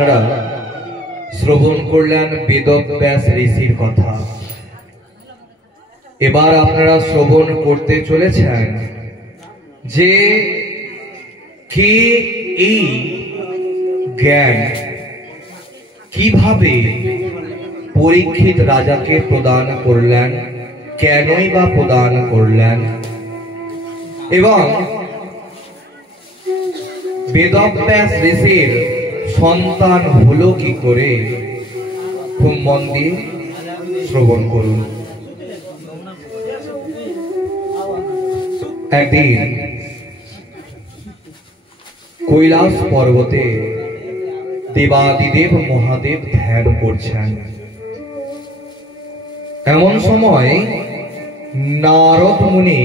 আপনারা শ্রবণ করলেন বেদব্যাস ঋষির কথা। এবার আপনারা শ্রবণ করতে চলেছেন যে কি এই জ্ঞান কিভাবে পরীক্ষিত রাজাকে প্রদান করলেন, কেনই বা প্রদান করলেন, এবং বেদব্যাস ঋষির সন্তান হলো কি করে, খুব মন দিয়ে শ্রবণ করুন। একদিন কৈলাস পর্বতে দেবাদিদেব মহাদেব ধ্যান করছেন। এমন সময় নারদ মুনি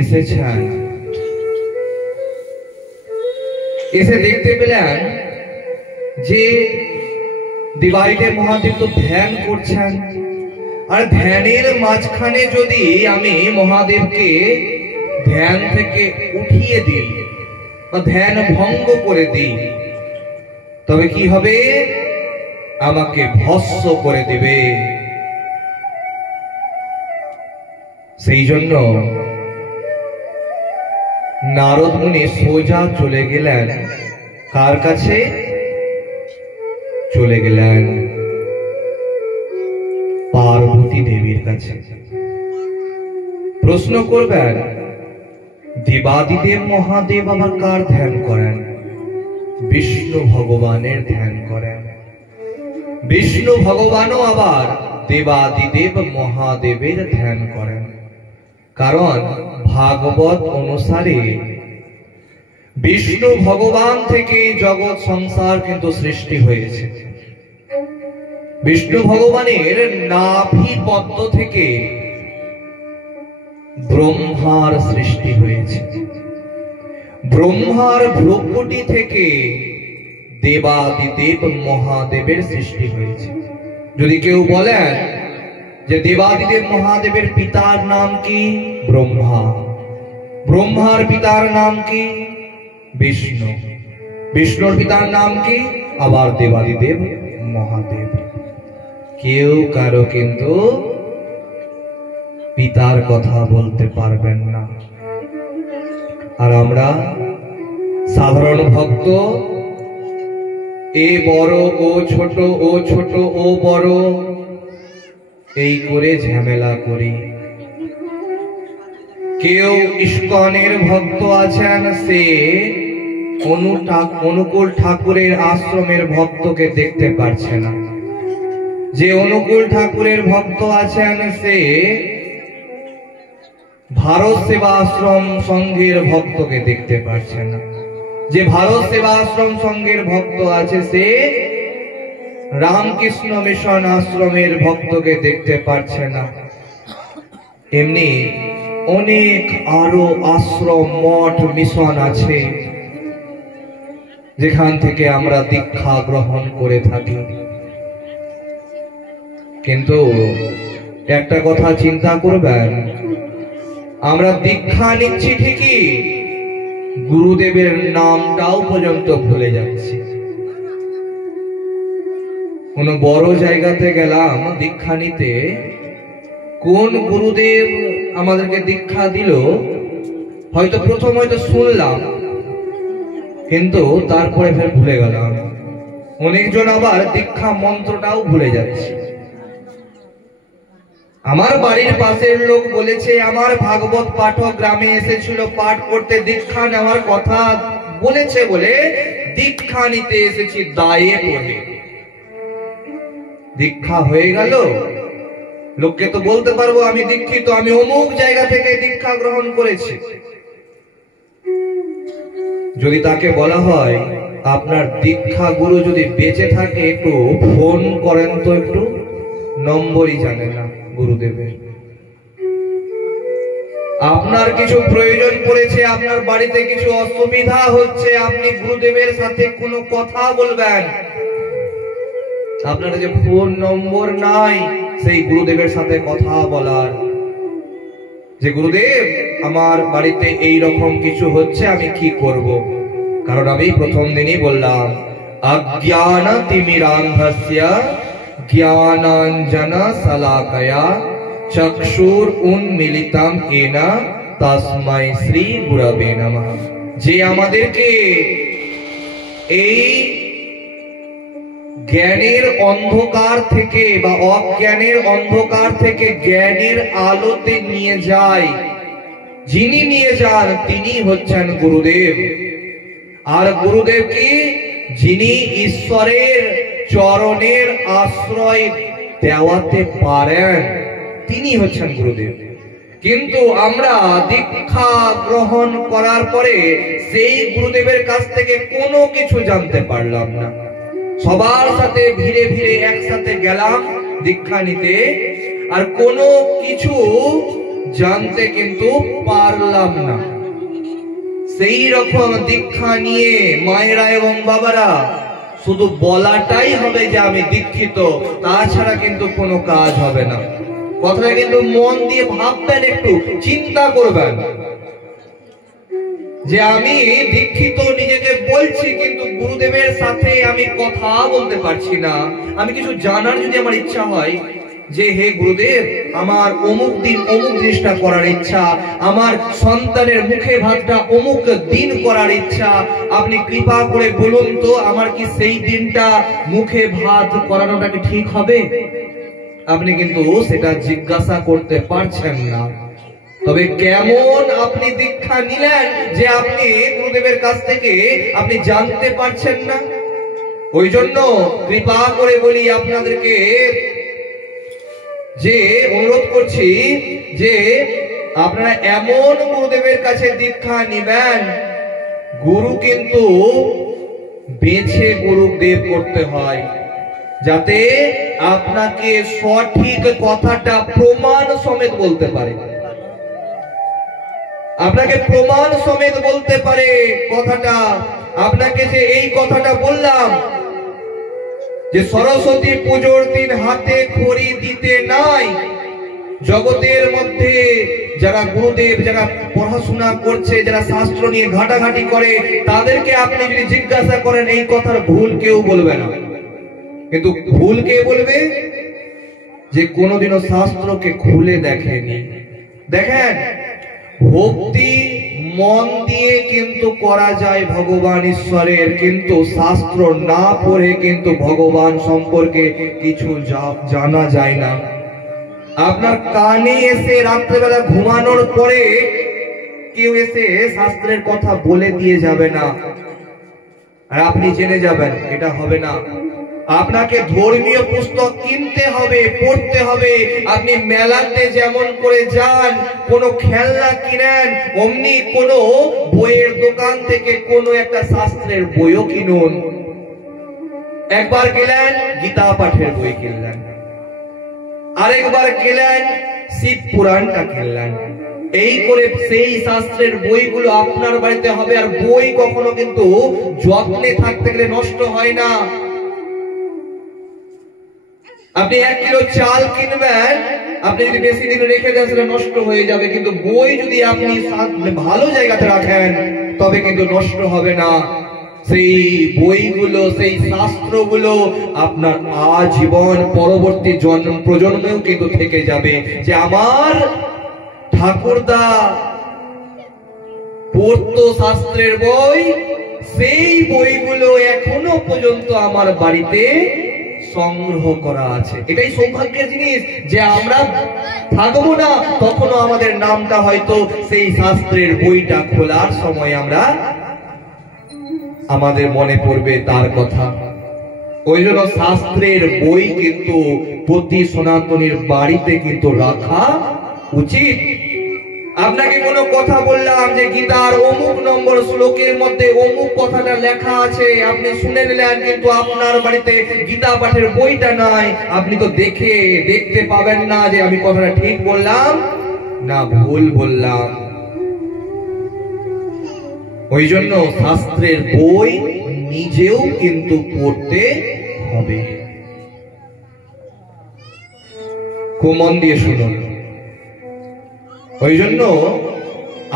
এসেছেন। এসে দেখতে পেলেন যে দেবাদিদেব মহাদেব তো ধ্যান করছেন, আর ধ্যানের মাঝখানে যদি আমি মহাদেবকে ধ্যান থেকে উঠিয়ে দিই বা ধ্যান ভঙ্গ করে দিই, তবে কি হবে? আমাকে ভস্ম করে দিবে। সেই জন্য নারদ মুনি সোজা চলে গেলেন কার কাছে? চলে গেলেন পার্বতী দেবীর কাছে। প্রশ্ন করবেন, দেবাদিদেব মহাদেব আবার কার ধ্যান করেন? বিষ্ণু ভগবানের ধ্যান করেন। বিষ্ণু ভগবানও আবার দেবাদিদেব মহাদেবের ধ্যান করেন। কারণ ভাগবত অনুসারে বিষ্ণু ভগবান থেকে জগৎ সংসার কিন্তু সৃষ্টি হয়েছে। বিষ্ণু ভগবানের নাভি পদ্ম থেকে ব্রহ্মার সৃষ্টি হয়েছে। ব্রহ্মার ভ্রূকুটি থেকে দেবাদিদেব মহাদেবের সৃষ্টি হয়েছে। যদি কেউ বলেন যে দেবাদিদেব মহাদেবের পিতার নাম কি? ব্রহ্মা। ব্রহ্মার পিতার নাম কি? বিষ্ণু। বিষ্ণুর পিতার নাম কি? আবার দেবাদিদেব মহাদেব। কেউ কারো কিন্তু পিতার কথা বলতে পারবেন না। আর আমরা সাধারণ ভক্ত এ বড় ও ছোট, ও ছোট ও বড়, এই করে ঝামেলা করি। কেউ ইস্কনের ভক্ত আছেন, সে অনুকূল ঠাকুরের আশ্রমের ভক্তকে দেখতে পারছে না। যে অনুকূল ঠাকুরের ভক্ত আছেন, সে ভারত সেবা আশ্রম সংঘের ভক্তকে দেখতে পারছে না। যে ভারত সেবা আশ্রম সংঘের ভক্ত আছে, সে রামকৃষ্ণ মিশন আশ্রমের ভক্তকে দেখতে পারছে না। এমনি অনেক আরো আশ্রম, মঠ, মিশন আছে যেখান থেকে আমরা দীক্ষা গ্রহণ করে থাকি। কিন্তু একটা কথা চিন্তা করবেন, আমরা দীক্ষা নিচ্ছি ঠিকই, গুরুদেবের নামটাও পর্যন্ত ভুলে যাচ্ছি। কোন বড় জায়গাতে গেলাম দীক্ষা নিতে, কোন গুরুদেব আমাদেরকে দীক্ষা দিল হয়তো প্রথম হয়তো শুনলাম, কিন্তু তারপরে ফের ভুলে গেলাম। অনেকজন আবার দীক্ষা মন্ত্রটাও ভুলে যাচ্ছে। আমার বাড়ির পাশের লোক বলেছে, আমার ভাগবত পাঠক গ্রামে এসেছিল পাঠ করতে, দীক্ষা নেওয়ার কথা বলেছে বলে দীক্ষা নিতে এসেছি দায়ে পড়ে। দীক্ষা হয়ে গেল, লোককে তো বলতে পারবো আমি দীক্ষিত, আমি অমুক জায়গা থেকে দীক্ষা গ্রহণ করেছি। যদি তাকে বলা হয় আপনার দীক্ষা গুরু যদি বেঁচে থাকে একটু ফোন করেন তো, একটু নম্বরই জানে না গুরুদেবের। আপনার কিছু প্রয়োজন পড়েছে, আপনার বাড়িতে কিছু অসুবিধা হচ্ছে, আপনি গুরুদেবের সাথে কোনো কথা বলবেন, আপনার যে ফোন নম্বর নাই সেই গুরুদেবের সাথে কথা বলার, যে গুরুদেব আমার বাড়িতে এই রকম কিছু হচ্ছে, আমি কি করব? কারণ আমি প্রথম দিনই বললাম अज्ञानतिमिरान्धस्य ज्ञानाञ्जनशलाकया चक्षुरुन्मीलितं येन तस्मै श्री गुरवे नमः। যে আমাদেরকে এই জ্ঞানের অন্ধকার থেকে বা অজ্ঞানের অন্ধকার থেকে জ্ঞানের আলোতে নিয়ে যায়, যিনি নিয়ে যান তিনি হচ্ছেন গুরুদেব। আর গুরুদেব কি? যিনি ঈশ্বরের চরণের আশ্রয় দেওয়াতে পারেন, তিনি হচ্ছেন গুরুদেব। কিন্তু আমরা দীক্ষা গ্রহণ করার পরে সেই গুরুদেবের কাছ থেকে কোনো কিছু জানতে পারলাম না। সবার সাথে ভিড়ে ভিড়ে একসাথে গেলাম দীক্ষা নিতে, আর কোনো কিছু জানতে কিন্তু পারলাম না। সেই রকম দীক্ষা নিয়ে মায়েরা এবং বাবারা শুধু বলাটাই হবে যে আমি দীক্ষিত, তাছাড়া কিন্তু কোনো কাজ হবে না। কথাটা কিন্তু মন দিয়ে ভাববেন, একটু চিন্তা করবেন যে আমি দীক্ষিত নিজেকে বলছি, কিন্তু গুরুদেবের সাথে আমি কথা বলতে পারছি না। আমি কিছু জানার যদি আমার ইচ্ছা হয় যে হে গুরুদেব, আমার অমুক দিন অমুক জিনিসটা করার ইচ্ছা, আমার সন্তানের মুখে ভাতটা অমুক দিন করার ইচ্ছা, আপনি কৃপা করে বলুন তো আমার কি সেই দিনটা মুখে ভাত করানোটা কি ঠিক হবে? আপনি কিন্তু সেটা জিজ্ঞাসা করতে পারছেন না। তবে কেমন আপনি দীক্ষা নিলেন যে আপনি গুরুদেবের কাছ থেকে আপনি জানতে পারছেন না? ওই জন্য কৃপা করে বলি আপনাদেরকে, যে অনুরোধ করছি যে আপনারা এমন গুরুদেবের কাছে দীক্ষা নিবেন, গুরু কিন্তু বেছে গুরুদেব করতে হয়, যাতে আপনাকে সঠিক কথাটা প্রমাণ সমেত বলতে পারে, আপনাকে প্রমাণ সমেত বলতে পারে কথাটা। আপনাকে যে এই কথাটা বললাম যে সরস্বতী পুজোর দিন হাতে খড়ি দিতে নাই, জগতের মধ্যে যারা গুরুদেব, যারা পড়াশোনা করছে, যারা শাস্ত্র নিয়ে ঘাটাঘাটি করে, তাদেরকে আপনি যদি জিজ্ঞাসা করেন এই কথার ভুল কেউ বলবে না। কিন্তু ভুল কে বলবে? যে কোনোদিনও শাস্ত্রকে খুলে দেখেনি। দেখেন, ভক্তি মন দিয়ে কিন্তু করা যায় ভগবান ঈশ্বরের, কিন্তু শাস্ত্র না পড়ে কিন্তু ভগবান সম্পর্কে কিছু জানা যায় না। আপনার কানে এসে রাত্রেবেলা ঘুমানোর পরে কেউ এসে শাস্ত্রের কথা বলে দিয়ে যাবে না, আর আপনি জেনে যাবেন, এটা হবে না। আপনাকে ধর্মীয় পুস্তক কিনতে হবে, পড়তে হবে। আপনি মেলাতে যেমন করে যান, কোনো খেলনা কিনেন, অমনি কোনো বইয়ের দোকান থেকে কোনো একটা শাস্ত্রের বইও কিনুন। একবার গেলেন গীতা পাঠের বই কিনলেন, আরেকবার গেলেন শিব পুরাণটা কিনলেন। এই করে সেই শাস্ত্রের বইগুলো আপনার বাড়িতে হবে। আর বই কখনো কিন্তু যত্নে থাকতে গেলে নষ্ট হয় না। আপনি 1 কিলো চাল কিনবেন, আপনি যদি বেশি দিন রেখে দেন সেটা নষ্ট হয়ে যাবে, কিন্তু বই যদি আপনি ভালো জায়গাতে রাখেন তবে কিন্তু নষ্ট হবে না। সেই বইগুলো, সেই শাস্ত্রগুলো আপনার আজীবন পরবর্তী প্রজন্মেও কিন্তু থেকে যাবে, যে আমার ঠাকুরদা পড়তো শাস্ত্রের বই, সেই বইগুলো এখনো পর্যন্ত আমার বাড়িতে সংগ্রহ করা আছে। এটাই সৌভাগ্যের জিনিস যে আমরা থাকবো না, তখনও আমাদের নামটা হয়তো সেই শাস্ত্রের বইটা খোলার সময় আমরা আমাদের মনে পড়বে তার কথা। ওই জন্য শাস্ত্রের বই কিন্তু প্রতি সনাতনীর বাড়িতে কিন্তু রাখা উচিত। আপনাকে কোনো কথা বললাম যে গীতার অমুক নম্বর শ্লোকের মধ্যে অমুক কথাটা লেখা আছে, আপনি শুনে নিলেন, কিন্তু আপনার বাড়িতে গীতা পাঠের বইটা নাই। আপনি তো দেখতে পাবেন না যে আমি কথাটা ঠিক বললাম না ভুল বললাম। ওই জন্য শাস্ত্রের বই নিজেও কিন্তু পড়তে হবে। খুব মন দিয়ে শুনুন। ওই জন্য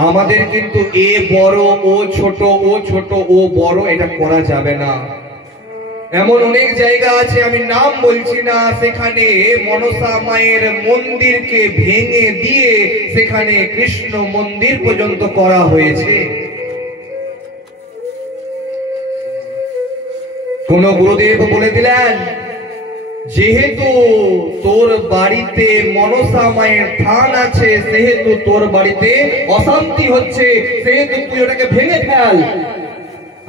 আমাদের কিন্তু এ বড় ও ছোট, ও ছোট ও বড় এটা করা যাবে না। এমন অনেক জায়গা আছে, আমি নাম বলছি না, সেখানে মনসা মায়ের মন্দিরকে ভেঙে দিয়ে সেখানে কৃষ্ণ মন্দির পর্যন্ত করা হয়েছে। কোন গুরুদেব বলে দিলেন, যেহেতু তোর বাড়িতে মনসা মায়ের থান আছে, সেহেতু তোর বাড়িতে অশান্তি হচ্ছে, সেহেতু তুই ওটাকে ভেঙে ফেল,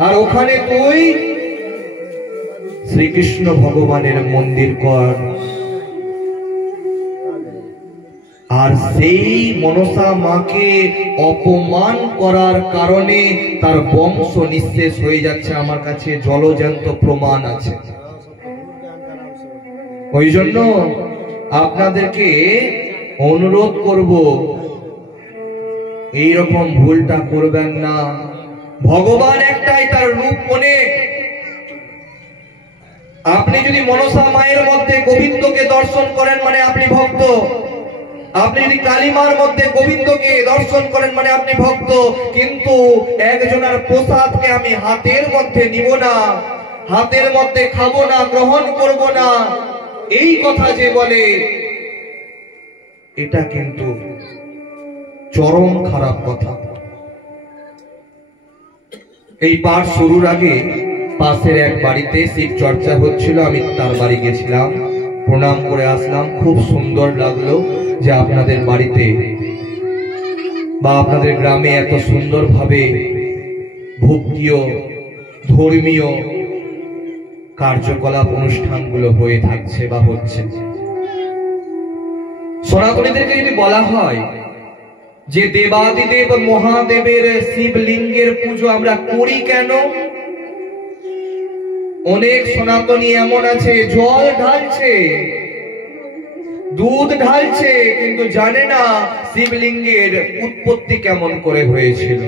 আর ওখানে তুই শ্রীকৃষ্ণ ভগবানের মন্দির কর। আর সেই মনসা মাকে অপমান করার কারণে তার বংশ নিঃশেষ হয়ে যাচ্ছে, আমার কাছে জলজ্যান্ত প্রমাণ আছে। ওই জন্য আপনাদেরকে অনুরোধ করব, এইরকম ভুলটা করবেন না। ভগবান একটাই, তার রূপ অনেক। আপনি যদি মনসা মায়ের মধ্যে গোবিন্দকে দর্শন করেন মানে আপনি ভক্ত, আপনি যদি কালীমার মধ্যে গোবিন্দকে দর্শন করেন মানে আপনি ভক্ত। কিন্তু একজনের প্রসাদকে আমি হাতের মধ্যে নিব না, হাতের মধ্যে খাবো না, গ্রহণ করব না, এই কথা যে বলে, এটা কিন্তু চরম খারাপ কথা। এই পাঠ শুরুর আগে পাশের এক বাড়িতে শিব চর্চা হচ্ছিল, আমি তার বাড়ি গেছিলাম, প্রণাম করে আসলাম। খুব সুন্দর লাগলো যে আপনাদের বাড়িতে বা আপনাদের গ্রামে এত সুন্দরভাবে ভক্তিও ধর্মীয় কার্যকলাপ অনুষ্ঠানগুলো হয়ে থাকছে বা হচ্ছে। সনাতনীদেরকে যদি বলা হয় যে দেবাদিদেব মহাদেবের শিবলিঙ্গের পুজো আমরা করি কেন, অনেক সনাতনী এমন আছে জল ঢালছে, দুধ ঢালছে, কিন্তু জানে না শিবলিঙ্গের উৎপত্তি কেমন করে হয়েছিল।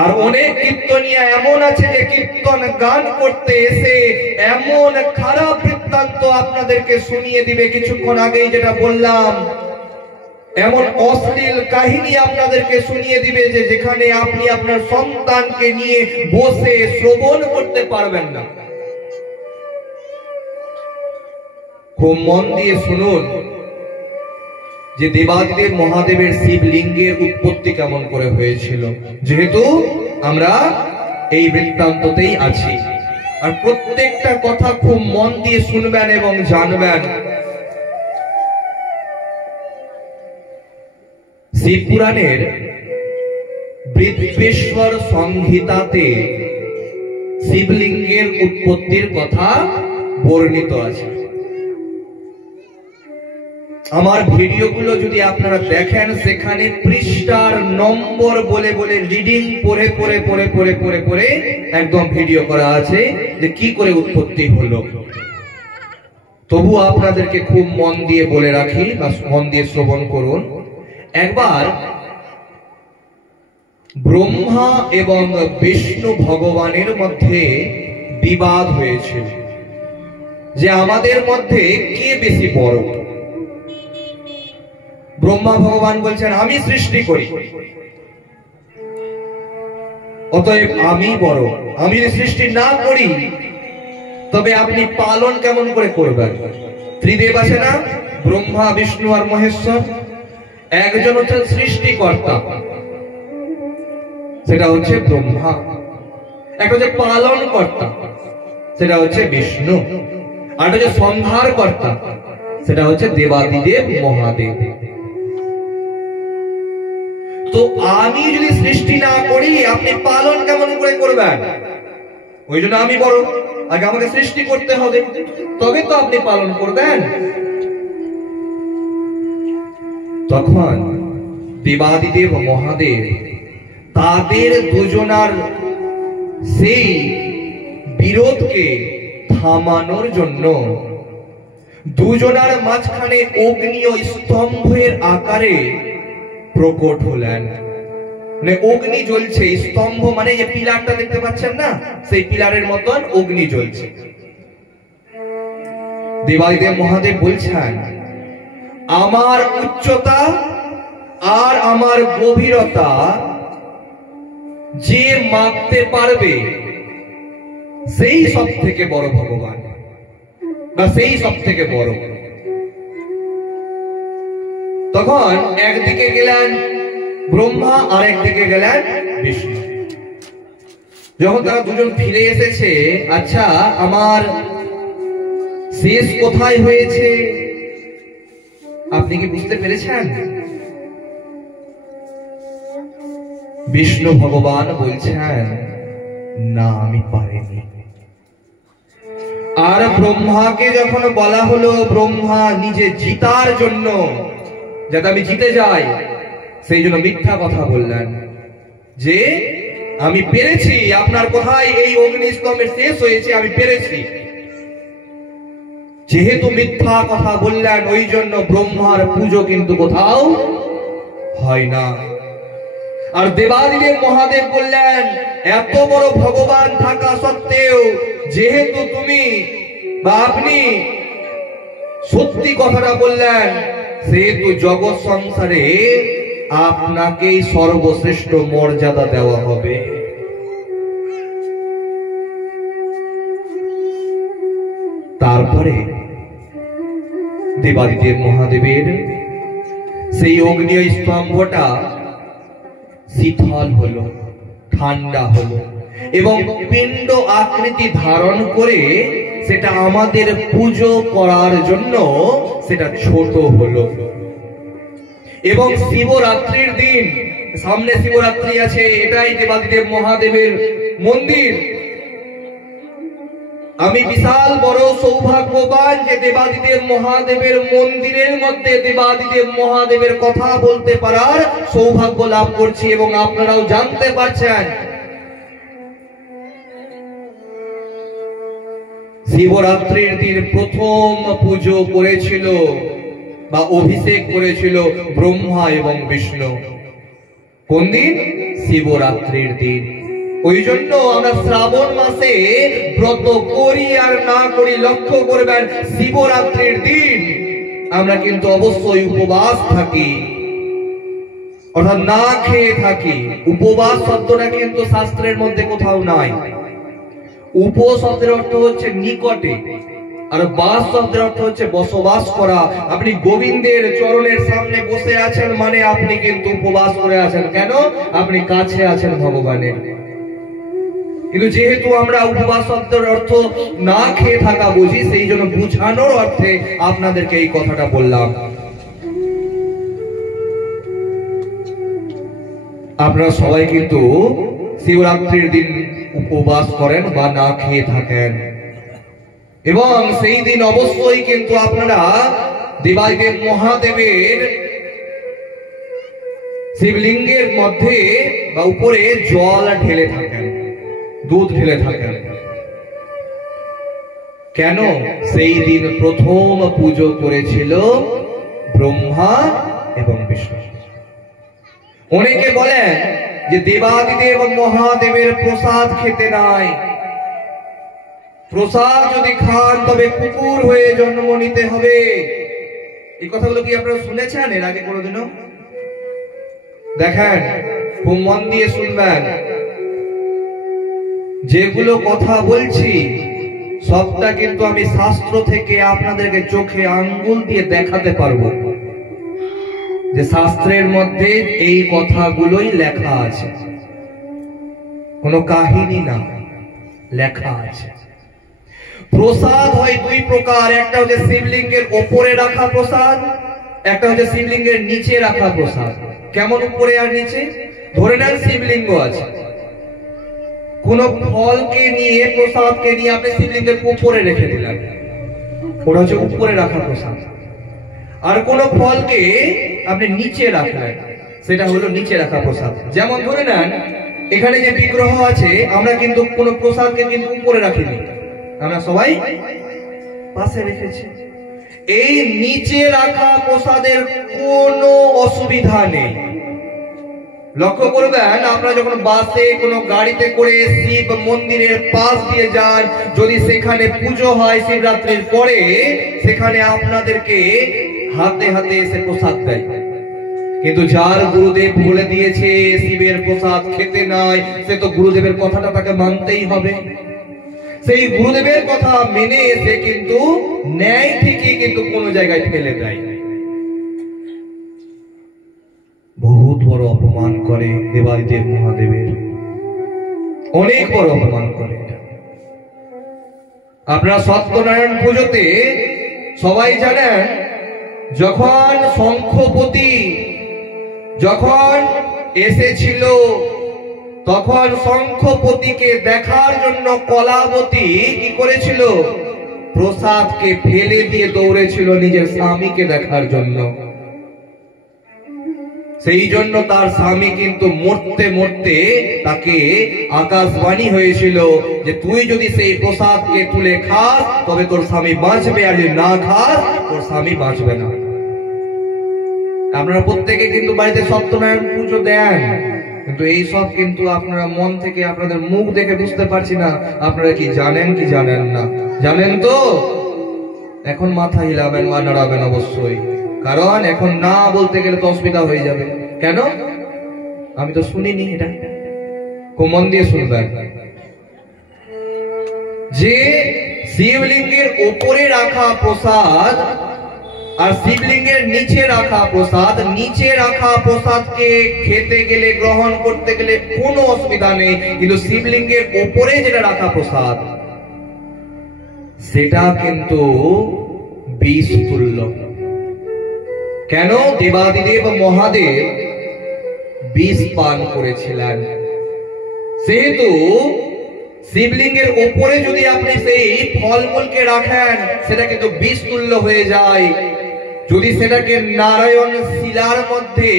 আর অনেক কীর্তনিয়া এমন আছে যে কীর্তন গান করতে এসে এমন খারাপ বৃত্তান্ত আপনাদেরকে শুনিয়ে দিবে, কিছুক্ষণ আগেই যেটা বললাম, এমন অশ্লীল কাহিনী আপনাদেরকে শুনিয়ে দিবে যে যেখানে আপনি আপনার সন্তানকে নিয়ে বসে শ্রবণ করতে পারবেন না। খুব মন দিয়ে শুনুন যে দেবাদিদেব মহাদেবের শিবলিঙ্গের উৎপত্তি কেমন করে হয়েছিল, যেহেতু আমরা এই বৃত্তান্ততেই আছি। আর প্রত্যেকটা কথা খুব মন দিয়ে শুনবেন এবং জানবেন। শিব পুরাণের বৃত্তেশ্বর সংহিতাতে শিবলিঙ্গের উৎপত্তির কথা বর্ণিত আছে। আমার ভিডিওগুলো যদি আপনারা দেখেন, সেখানে পৃষ্ঠার নম্বর বলে বলে রিডিং পড়ে পড়ে পড়ে পড়ে পড়ে পড়ে একদম ভিডিও করা আছে যে কি করে উৎপত্তি হলো। তবু আপনাদেরকে খুব মন দিয়ে বলে রাখি বা মন দিয়ে শ্রবণ করুন। একবার ব্রহ্মা এবং বিষ্ণু ভগবানের মধ্যে বিবাদ হয়েছিল যে আমাদের মধ্যে কে বেশি বড়। ব্রহ্মা ভগবান বলছেন আমি সৃষ্টি করি, অতএব আমি বড়। আমি যদি সৃষ্টি না করি তবে আপনি পালন কেমন করে করবেন? ত্রিদেব আছে না, ব্রহ্মা বিষ্ণু আর মহেশ্বর। একজন হচ্ছে সৃষ্টিকর্তা, সেটা হচ্ছে ব্রহ্মা। একটা হচ্ছে পালন কর্তা, সেটা হচ্ছে বিষ্ণু। আর হচ্ছে সংহার কর্তা, সেটা হচ্ছে দেবাদিদেব মহাদেব। তো আমি যদি সৃষ্টি না করি আপনি পালন কেমন করে করবেন? ওই জন্য আমি বড়, আগে আমাকে সৃষ্টি করতে হবে, তবে তো আপনি পালন করবেন। তখন দেবাদিদেব মহাদেব তাদের দুজনার সেই বিরোধকে থামানোর জন্য দুজনার মাঝখানে অগ্নি স্তম্ভের আকারে প্রকট হলেন। মানে অগ্নি জ্বলছে, স্তম্ভ মানে যে পিলারটা দেখতে পাচ্ছেন না, সেই পিলারের মতন অগ্নি জ্বলছে। দেবাদিদেব মহাদেব বলছেন আমার উচ্চতা আর আমার গভীরতা যে মাপতে পারবে সেই সব থেকে বড় ভগবান, বা সেই সব থেকে বড়। তখন একদিকে গেলেন ব্রহ্মা আর একদিকে গেলেন বিষ্ণু। যখন তারা দুজন ফিরে এসেছে, আচ্ছা আমার শেষ কোথায় হয়েছে আপনি কি বুঝতে পেরেছেন? বিষ্ণু ভগবান বলছেন, না আমি পারিনি। আর ব্রহ্মাকে যখন বলা হলো, ব্রহ্মা নিজে জিতার জন্য, যাতে আমি জিতে যাই, সেই জন্য মিথ্যা কথা বললেন যে আমি পেরেছি, আপনার কোথায় এই অগ্নিস্তম্ভের শেষ হয়েছে, আমি পেরেছি। যেহেতু মিথ্যা কথা বললেন, ওই জন্য ব্রহ্মার পুজো কিন্তু কোথাও হয় না। আর দেবাদিদেব মহাদেব বললেন, এত বড় ভগবান থাকা সত্ত্বেও যেহেতু তুমি বা আপনি সত্যি কথাটা বললেন, সেহেতু জগৎ সংসারে আপনাকেই সর্বশ্রেষ্ঠ মর্যাদা দেওয়া হবে। তারপরে দেবাদিদেব মহাদেবের সেই অগ্নি স্তম্ভটা শীতল হলো, ঠান্ডা হলো, এবং পিণ্ড আকৃতি ধারণ করে সেটা আমাদের পুজো করার জন্য সেটা ছোট হলো। এবং শিবরাত্রির দিন, সামনে শিবরাত্রি আছে, এটাই দেবাদিদেব মহাদেবের মন্দির। আমি বিশাল বড় সৌভাগ্যবান যে দেবাদিদেব মহাদেবের মন্দিরের মধ্যে দেবাদিদেব মহাদেবের কথা বলতে পারার সৌভাগ্য লাভ করছি, এবং আপনারাও জানতে পারছেন শিবরাত্রির দিন প্রথম পুজো করেছিল বা অভিষেক করেছিল ব্রহ্মা এবং বিষ্ণু। কোন দিন? শিবরাত্রির দিন। ওই জন্য আমরা শ্রাবণ মাসে ব্রত করি আর না করি, লক্ষ্য করবেন শিবরাত্রির দিন আমরা কিন্তু অবশ্যই উপবাস থাকি, অর্থাৎ না খেয়ে থাকি। উপবাস শব্দটা কিন্তু শাস্ত্রের মধ্যে কোথাও নাই। উপ শব্দের অর্থ হচ্ছে নিকটে, আর বাস শব্দের অর্থ হচ্ছে বসবাস করা। আপনি গোবিন্দের চরণের সামনে বসে আছেন মানে আপনি কিন্তু উপবাস করে আছেন। কেন? আপনি কাছে আছেন ভগবানের। কিন্তু যেহেতু আমরা উপবাস শব্দের অর্থ না খেয়ে থাকা বুঝি, সেই জন্য বুঝানোর অর্থে আপনাদেরকে এই কথাটা বললাম। আপনারা সবাই কিন্তু শিবরাত্রির দিন উপবাস করেন বা না খেয়ে থাকেন, এবং সেই দিন অবশ্যই কিন্তু আপনারা দেবাদিদেব মহাদেবের শিবলিঙ্গের মধ্যে বা উপরে জল ঢেলে থাকেন, দুধ ঢেলে থাকেন। কেন? সেই দিন প্রথম পুজো করেছিল ব্রহ্মা এবং বিষ্ণু। অনেকে বলেন যে দেবাদিদেব মহাদেবের প্রসাদ খেতে নাই, প্রসাদ যদি খান তবে কুকুর হয়ে জন্ম নিতে হবে। এই কথাগুলো কি আপনারা শুনেছেন এর আগে কোনোদিনও? দেখেন, খুব মন দিয়ে শুনবেন, যেগুলো কথা বলছি সবটা কিন্তু আমি শাস্ত্র থেকে আপনাদেরকে চোখে আঙ্গুল দিয়ে দেখাতে পারবো যে শাস্ত্রের মধ্যে এই কথাগুলোই লেখা আছে, কোনো কাহিনী না, লেখা আছে। প্রসাদ হয় দুই প্রকার, একটা হচ্ছে শিবলিঙ্গের ওপরে রাখা প্রসাদ, একটা হচ্ছে শিবলিঙ্গের নিচে রাখা প্রসাদ। কেমন উপরে আর নিচে? ধরে নেন শিবলিঙ্গ আছে, কোন ফলকে নিয়ে, প্রসাদকে নিয়ে আপনি শিবলিঙ্গের উপরে রেখে দিলেন, ওটা হচ্ছে উপরে রাখা প্রসাদ। আর কোন ফলকে আপনি নিচে রাখলেন, সেটা হলো নিচে রাখা প্রসাদ। যেমন ধরে নেন এখানে যে বিগ্রহ আছে, আমরা কিন্তু কোন প্রসাদকে কিন্তু উপরে রাখিনি, আমরা সবাই পাশে রেখেছি। এই নিচে রাখা প্রসাদের কোনো অসুবিধা নেই। লক্ষ্য করবেন, আপনারা যখন বাসে কোনো গাড়িতে করে শিব মন্দিরের পাশ দিয়ে যান, যদি সেখানে পুজো হয় শিবরাত্রির পরে, সেখানে আপনাদেরকে হাতে হাতে এসে প্রসাদ দেয়। কিন্তু যার গুরুদেব বলে দিয়েছে শিবের প্রসাদ খেতে নাই, সে তো গুরুদেবের কথাটা তাকে মানতেই হবে। সেই গুরুদেবের কথা মেনে এসে কিন্তু ন্যায় ঠিকই কিন্তু কোনো জায়গায় ফেলে দেয়, বহুত বড় অপমান করে দেবাদিদেব মহাদেবের, অনেক বড় অপমান করে। আপনারা সত্যনারায়ণ পুজোতে সবাই জানেন, যখন শঙ্খপতি যখন এসেছিল, তখন শঙ্খপতিকে দেখার জন্য কলাবতী কি করেছিল? প্রসাদকে ফেলে দিয়ে দৌড়েছিল নিজের স্বামীকে দেখার জন্য। সেই জন্য তার স্বামী কিন্তু মরতে মরতে তাকে আকাশবাণী হয়েছিল যে তুই যদি সেই প্রসাদকে তুলে খাস তবে তোর স্বামী বাঁচবে, আর যদি না খাস তোর স্বামী বাঁচবে না। আপনারা প্রত্যেকে কিন্তু বাড়িতে সত্যনারায়ণ পুজো দেন, কিন্তু এই সব কিন্তু আপনারা মন থেকে, আপনাদের মুখ দেখে বুঝতে পারছি না আপনারা কি জানেন কি জানেন না। জানেন তো? এখন মাথা হিলাবেন বা নাড়াবেন অবশ্যই, কারণ এখন না বলতে গেলে তো অসুবিধা হয়ে যাবে। কেন? আমি তো শুনিনি এটা, খুব মন দিয়ে শুনবেন। যে শিবলিঙ্গের উপরে রাখা প্রসাদ আর শিবলিঙ্গের নিচে রাখা প্রসাদ, নিচে রাখা প্রসাদকে খেতে গেলে, গ্রহণ করতে গেলে কোনো অসুবিধা নেই, কিন্তু শিবলিঙ্গের উপরে যেটা রাখা প্রসাদ সেটা কিন্তু বিষ তুল্য। কেন? দেবাদিদেব মহাদেব বিষ পান করেছিলেন, সেহেতু শিবলিঙ্গের উপরে যদি আপনি সেই ফলমূলকে রাখেন সেটা কিন্তু বিষ তুল্য হয়ে যায়। যদি সেটাকে নারায়ণ শিলার মধ্যে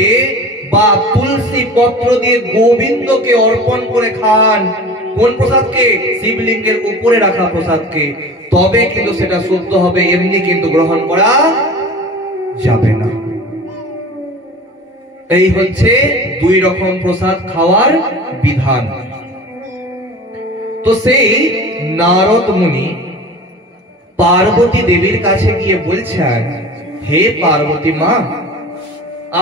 বা তুলসী পত্র দিয়ে গোবিন্দকে অর্পণ করে খান, কোন প্রসাদকে? শিবলিঙ্গের উপরে রাখা প্রসাদকে, তবে কিন্তু সেটা শুদ্ধ হবে, এমনি কিন্তু গ্রহণ করা যাবে না। এই হচ্ছে দুই রকম প্রসাদ খাওয়ার বিধান। তো সেই নারদ মুনি পার্বতী দেবীর কাছে গিয়ে বলছেন, হে পার্বতী মা,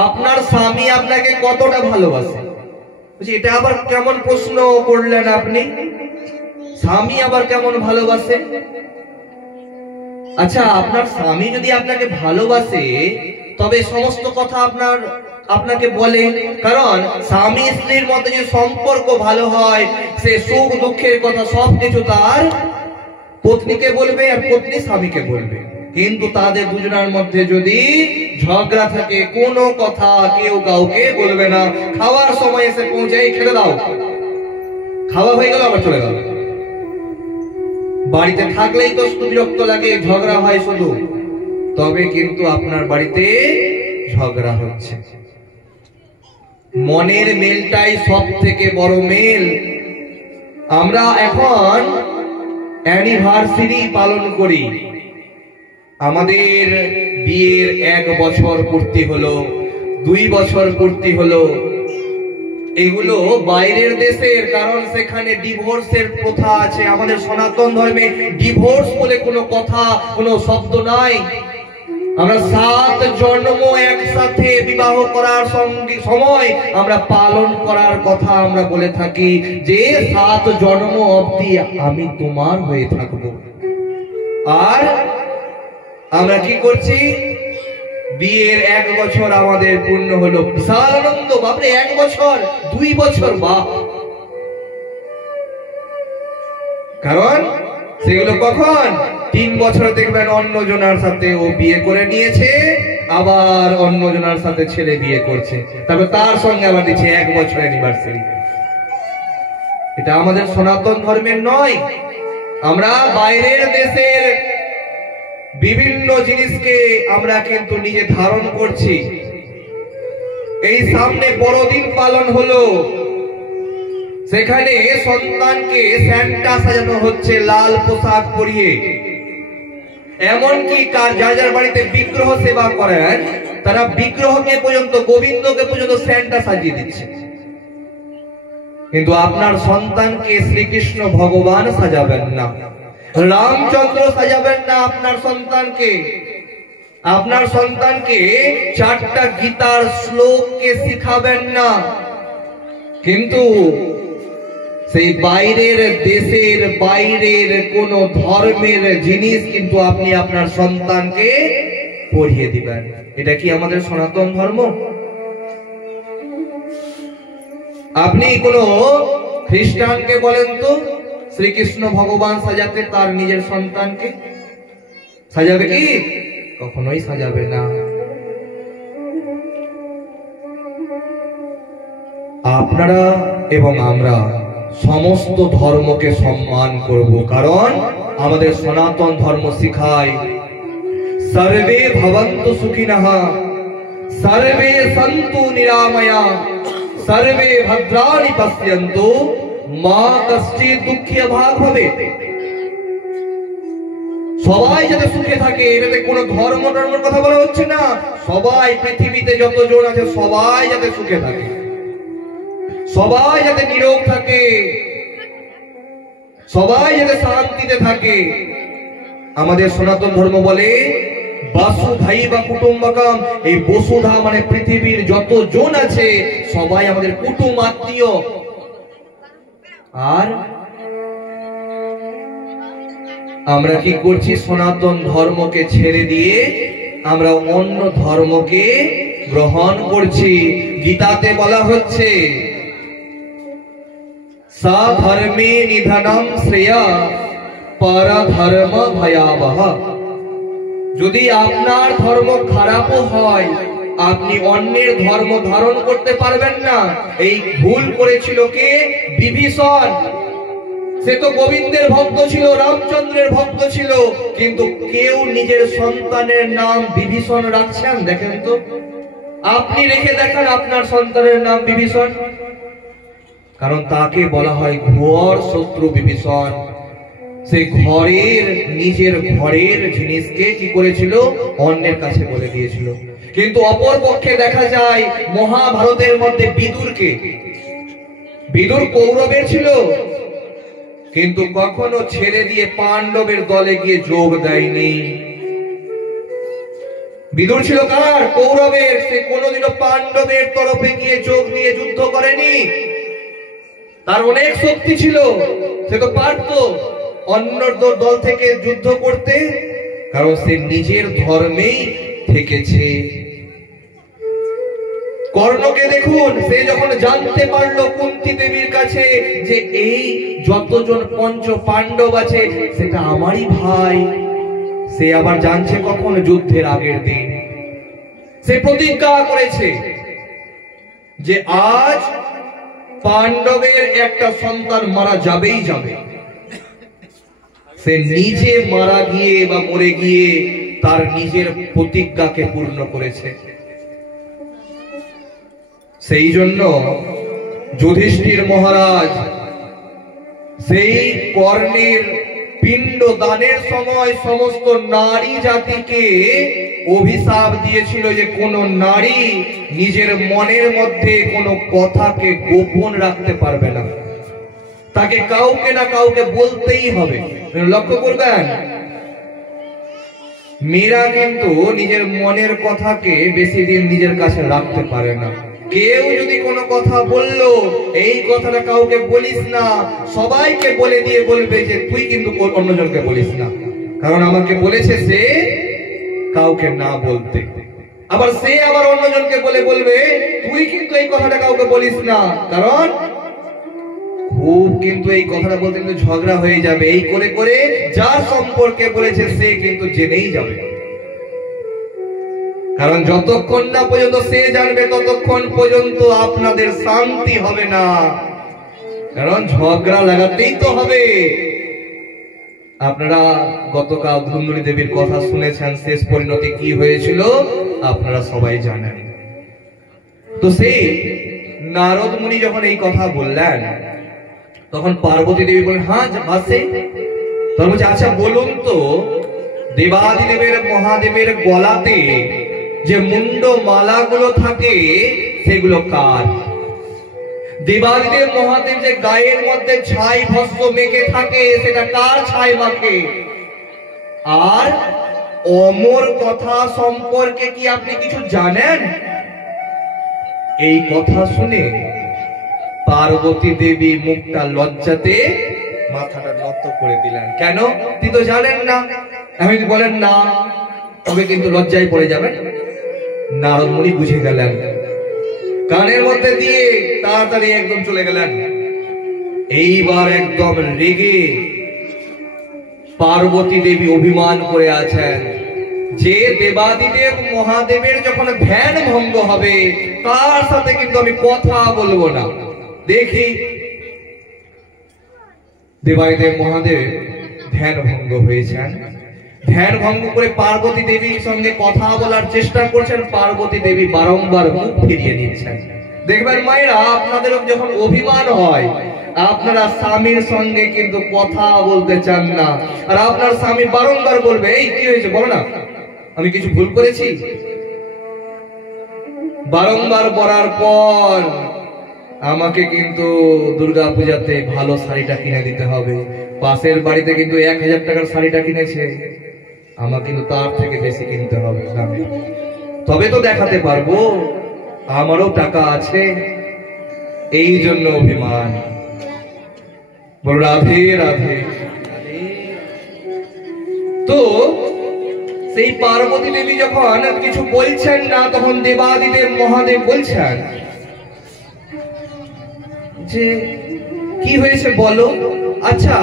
আপনার স্বামী আপনাকে কতটা ভালোবাসে? এটা আবার কেমন প্রশ্ন করলেন আপনি? স্বামী আবার কেমন ভালোবাসে? আচ্ছা, আপনার স্বামী যদি আপনাকে ভালোবাসে তবে সমস্ত কথা আপনাকে বলে, কারণ স্বামী স্ত্রীর মধ্যে যে সম্পর্ক ভালো হয়, সে সুখ দুঃখের কথা সবকিছু তার পত্নীকে বলবে আর পত্নী স্বামীকে বলবে। কিন্তু তাদের দুজনের মধ্যে যদি ঝগড়া থাকে, কোনো কথা কেউ কাউকে বলবে না। খাওয়ার সময় এসে পৌঁছে, খেতে দাও, খাওয়া হয়ে গেল আবার চলে গেল। বাড়িতে থাকলেই তো শুধু বিরক্ত লাগে, ঝগড়া হয় শুধু, তবে কিন্তু আপনার বাড়িতে ঝগড়া হচ্ছে। মনের মেলটাই সব থেকে বড় মেল। আমরা এখন অ্যানিভার্সারি পালন করি, আমাদের বিয়ের 1 বছর পূর্তি হলো, 2 বছর পূর্তি হলো। এগুলো বাইরের দেশের, কারণ সেখানে ডিভোর্সের প্রথা আছে। আমাদের সনাতন ধর্মে ডিভোর্স বলে কোনো কথা, কোনো শব্দ নাই। আমরা 7 জন্ম একসাথে বিবাহ করার সময় আমরা পালন করার কথা আমরা বলে থাকি যে 7 জন্ম অবধি আমি তোমার হয়ে থাকবো। আর আমরা কি করছি? বিয়ের 1 বছর আমাদের পূর্ণ হলো, বিশাল আনন্দ। বাপরে, 1 বছর, 2 বছর, বাহ! কারণ সেগুলো কখন? 3 বছর দেখবেন অন্য জনার সাথে ও বিয়ে করে নিয়েছে, আবার অন্য জনার সাথে ছেলে বিয়ে করছে, তারপর তার সঙ্গে আবার দিচ্ছে 1 বছর অ্যানিভার্সারি। এটা আমাদের সনাতন ধর্মের নয়। আমরা বাইরের দেশের বিভিন্ন জিনিসকে আমরা কিন্তু নিজে ধারণ করছি। এই সামনে বড়দিন পালন হলো, সেখানে সন্তানকে স্যান্টা সাজানো হচ্ছে লাল পোশাক পরিয়ে। এমনকি যার যার বাড়িতে বিগ্রহ সেবা করেন, তারা বিগ্রহকে পর্যন্ত, গোবিন্দকে পর্যন্ত স্যান্টা সাজিয়ে দিচ্ছে। কিন্তু আপনার সন্তানকে শ্রীকৃষ্ণ ভগবান সাজাবেন না, রামচন্দ্র সাজাবেন না। আপনার সন্তানকে 4টা গীতার শ্লোককে শিখাবেন না। কিন্তু সেই বাইরের দেশের বাইরের কোন ধর্মের জিনিস কিন্তু আপনি আপনার সন্তানকে পড়িয়ে দিবেন। এটা কি আমাদের সনাতন ধর্ম? আপনি কোন খ্রিস্টানকে বলেন তো শ্রীকৃষ্ণ ভগবান সাজাতে তার নিজের সন্তানকে সাজাবে কি? কখনোই সাজাবে না। আপনারা এবং আমরা সমস্ত ধর্মকে সম্মান করব, কারণ আমাদের সনাতন ধর্ম শিখায় সর্বে ভবন্তু সুখিনঃ, সর্বে সন্তু নিরাময়া, সর্বে ভদ্রাণি পশ্যন্তু, মা কশ্চিৎ দুঃখে ভাগ হবে। সবাই যাতে সুখে থাকে, এটাতে কোনো ধর্মের কথা বলা হচ্ছে না। সবাই পৃথিবীতে যতজন আছে সবাই যাতে সুখে থাকে, সবাই যাতে নিরোগ থাকে, সবাই যাতে শান্তিতে থাকে। আমাদের সনাতন ধর্ম বলে বসুধৈব কুটুম্বকম। এই বসুধা মানে পৃথিবীর যত জন আছে সবাই আমাদের কুটুম আত্মীয়। আর আমরা কি করছি? সনাতন ধর্মকে ছেড়ে দিয়ে আমরা অন্য ধর্মকে গ্রহণ করছি। গীতাতে বলা হচ্ছে সাধর্মে নিধনম শ্রেয়া পরধর্ম ভয়াবহ। যদি আপনার ধর্ম খারাপও হয়, আপনি অন্যের ধর্ম ধারণ করতে পারবেন না। এই ভুল করেছিল কে? বিভীষণ। সে তো গোবিন্দের ভক্ত ছিল, রামচন্দ্রের ভক্ত ছিল, কিন্তু কেউ নিজের সন্তানের নাম বিভীষণ রাখছেন? দেখেন তো, আপনি রেখে দেখান আপনার সন্তানের নাম বিভীষণ। কারণ তাকে বলা হয় ঘোর শত্রু বিভীষণ। সে ঘরের নিজের ঘরের জিনিসকে কি করেছিল? অন্যের কাছে বলে দিয়েছিল। কিন্তু অপর পক্ষে দেখা যায় মহাভারতের মধ্যে বিদুরকে, বিদুর কৌরবের ছিল, কিন্তু কখনো ছেড়ে দিয়ে পাণ্ডবের দলে গিয়ে যোগ দেয়নি। বিদুর ছিল কার? কৌরবের। সে কোনোদিনও পাণ্ডবের তরফে গিয়ে যোগ দিয়ে যুদ্ধ করেনি। তার অনেক শক্তি ছিল, সে তো পারত অন্য দল থেকে যুদ্ধ করতে, কারণ সে নিজের ধর্মেই থেকেছে। কর্ণকে দেখুন, সে যখন জানতে পারলো কুন্তী দেবীর কাছে যে এই যতজন পঞ্চ পাণ্ডব আছে সেটা আমারই ভাই, সে আবার জানছে কখন? যুদ্ধের আগের দিন। সে প্রতিজ্ঞা করেছে যে আজ পাণ্ডবের একটা সন্তান মারা যাবেই যাবে। সে নিজে মারা গিয়ে বা মরে গিয়ে তার নিজের প্রতিজ্ঞাকে পূর্ণ করেছে। সেই জন্য যুধিষ্ঠির মহারাজ সেই কর্ণের পিণ্ড দানের সময় সমস্ত নারী জাতিকে অভিশাপ দিয়েছিল যে কোন নারী নিজের মনের মধ্যে কোনো কথাকে গোপন রাখতে পারবে না, তাকে কাউকে না কাউকে বলতেই হবে। লক্ষ্য করবেন, মেয়েরা কিন্তু নিজের মনের কথাকে বেশি দিন নিজের কাছে রাখতে পারে না। কেউ যদি কোনো কথা বললো, এই কথাটা কাউকে বলিস না, সবাইকে বলে দিয়ে বলবে যে তুই কিন্তু অন্যজনকে বলিস না, কারণ আমাকে বলেছে সে কাউকে না বলতে। আবার সে আবার অন্যজনকে বলবে তুই কিন্তু এই কথাটা কাউকে বলিস না, কারণ খুব কিন্তু এই কথাটা বলতে কিন্তু ঝগড়া হয়ে যাবে। এই করে করে যার সম্পর্কে বলেছে সে কিন্তু জেনেই যাবে, কারণ যতক্ষণ না পর্যন্ত সে জানবে ততক্ষণ পর্যন্ত আপনাদের শান্তি হবে না, কারণ ঝগড়া লাগাতেই তো হবে। আপনারা গতকাল ধুন্দুলি দেবীর কথা শুনেছেন, শেষ পরিণতি কি হয়েছিল আপনারা সবাই জানেন। তো সেই নারদ মুনি যখন এই কথা বললেন, তখন পার্বতী দেবী বলেন হ্যাঁ আছে। তখন বলছে আচ্ছা বলুন তো, দেবাদিদেবের মহাদেবের গলাতে যে মুন্ড মালাগুলো থাকে সেগুলো কার? দেবাদিদেব মহাদেব যে গায়ের মধ্যে ছাই ভস্ম মেখে থাকে সেটা কার ছাই মাখে? আর অমর কথা সম্পর্কে কি আপনি কিছু জানেন? এই কথা শুনে পার্বতী দেবী মুখটা লজ্জাতে মাথাটা নত করে দিলেন। কেন? তিনি তো জানেন না। আমি যদি বলেন না, তবে কিন্তু লজ্জায় পড়ে যাবেন। নারদ মুনি বুঝে গেলেন, কানের মধ্যে দিয়ে তাড়াতাড়ি একদম চলে গেলেন। এইবার একদম রেগে পার্বতী দেবী অভিমান করে আছেন যে দেবাদিদেব মহাদেবের যখন ধ্যান ভঙ্গ হবে তার সাথে কিন্তু আমি কথা বলবো না। দেখি দেবাদিদেব মহাদেব ধ্যান ভঙ্গ হয়েছেন। ধ্যান ভঙ্গ করে পার্বতী দেবীর সঙ্গে কথা বলার চেষ্টা করছেন। পার্বতী দেবী বারংবার মুখ ফিরিয়ে নিচ্ছেন। দেখবেন মায়েরা, আপনাদেরও যখন অভিমান হয়, আপনারা স্বামীর সঙ্গে কিন্তু কথা বলতে চান না, আর আপনার স্বামী বারংবার বলবে, এই কি হয়েছে বলো না, আমি কিছু ভুল করেছি। বারংবার বলার পর আমাকে কিন্তু দুর্গা পূজাতে ভালো শাড়িটা কিনে দিতে হবে। পাশের বাড়িতে কিন্তু 1000 টাকার শাড়িটা কিনেছে, আমাকে কিন্তু তার থেকে বেশি কিনতে হবে, তবে তো দেখাতে পারবো আমারও টাকা আছে। এই জন্য অভিমান। বল রাধে রাধে। তো সেই পার্বতী দেবী যখন কিছু বলছেন না, তখন দেবাদিদেব মহাদেব বলছেন যে কি হয়েছে বলো। আচ্ছা,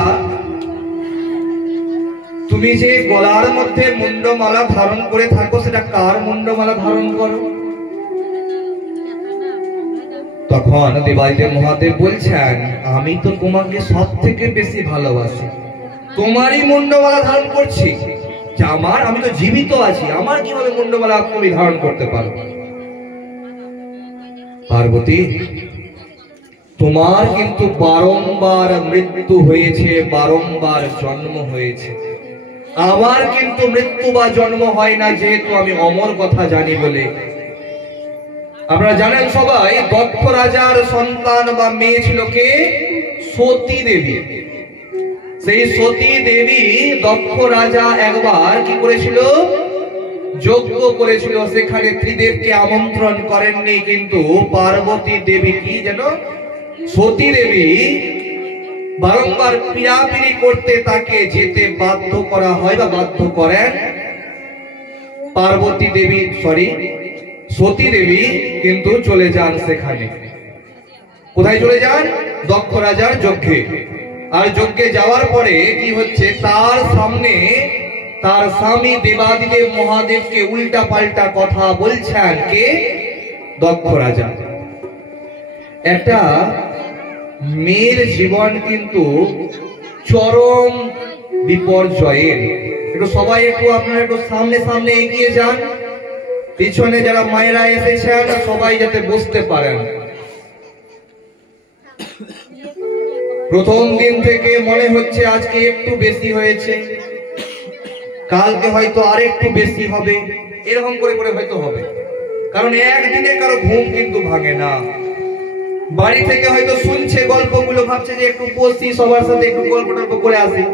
তুমি যে গলার মধ্যে মুন্ডমালা ধারণ করে থাকো, সেটা কার মুন্ডমালা ধারণ করো? তখন দেবাদিদেব মহাদেব বলছেন, আমি তো তোমাকে সব থেকে বেশি ভালোবাসি, তোমারই মুন্ডমালা ধারণ করছি। আমি তো জীবিত আছি, আমার কিভাবে মুন্ডমালা তুমি ধারণ করতে পারো? পার্বতী, তোমার কিন্তু বারংবার মৃত্যু হয়েছে, বারংবার জন্ম হয়েছে। আমার কিন্তু মৃত্যু বা জন্ম হয় না, যেহেতু আমি অমর কথা জানি বলে। আপনারা জানেন সবাই, দক্ষ রাজার সন্তান বা মেয়ে ছিল কে? সতী দেবী। সেই সতী দেবী দক্ষ রাজা একবার কি করেছিল? যজ্ঞ করেছিল। সেখানে ত্রিদেবকে আমন্ত্রণ করেননি, কিন্তু পার্বতী দেবী কি যেন সতী দেবী বারংবার পিড়াপিড়ি করতে তাকে যেতে বাধ্য করা হয় বা বাধ্য করেন। পার্বতী দেবী সতী দেবী কিন্তু চলে যান সেখানে। কোথায় চলে যান? দক্ষ রাজার যজ্ঞে। আর যজ্ঞে যাওয়ার পরে কি হচ্ছে, তার সামনে তার স্বামী দেবাদিদেব মহাদেবকে উল্টা পাল্টা কথা বলছেন। কে? দক্ষ রাজা। একটা মেয়ের জীবন কিন্তু চরম বিপর্যয়ের। একটু সবাই আপনারা একটু সামনে সামনে এগিয়ে যান। পিছনে যারা মায়েরা এসেছেন সবাই যাতে বসতে পারেন। প্রথম দিন থেকে মনে হচ্ছে আজকে একটু বেশি হয়েছে, কালকে হয়তো আরেকটু বেশি হবে, এরকম করে করে হয়তো হবে। কারণ একদিনে কারো ঘুম কিন্তু ভাঙে না। বাড়ি থেকে হয়তো শুনছে গল্পগুলো, ভাবছে যে একটু বসি, সবার সাথে একটু গল্প টল্প করে আসি।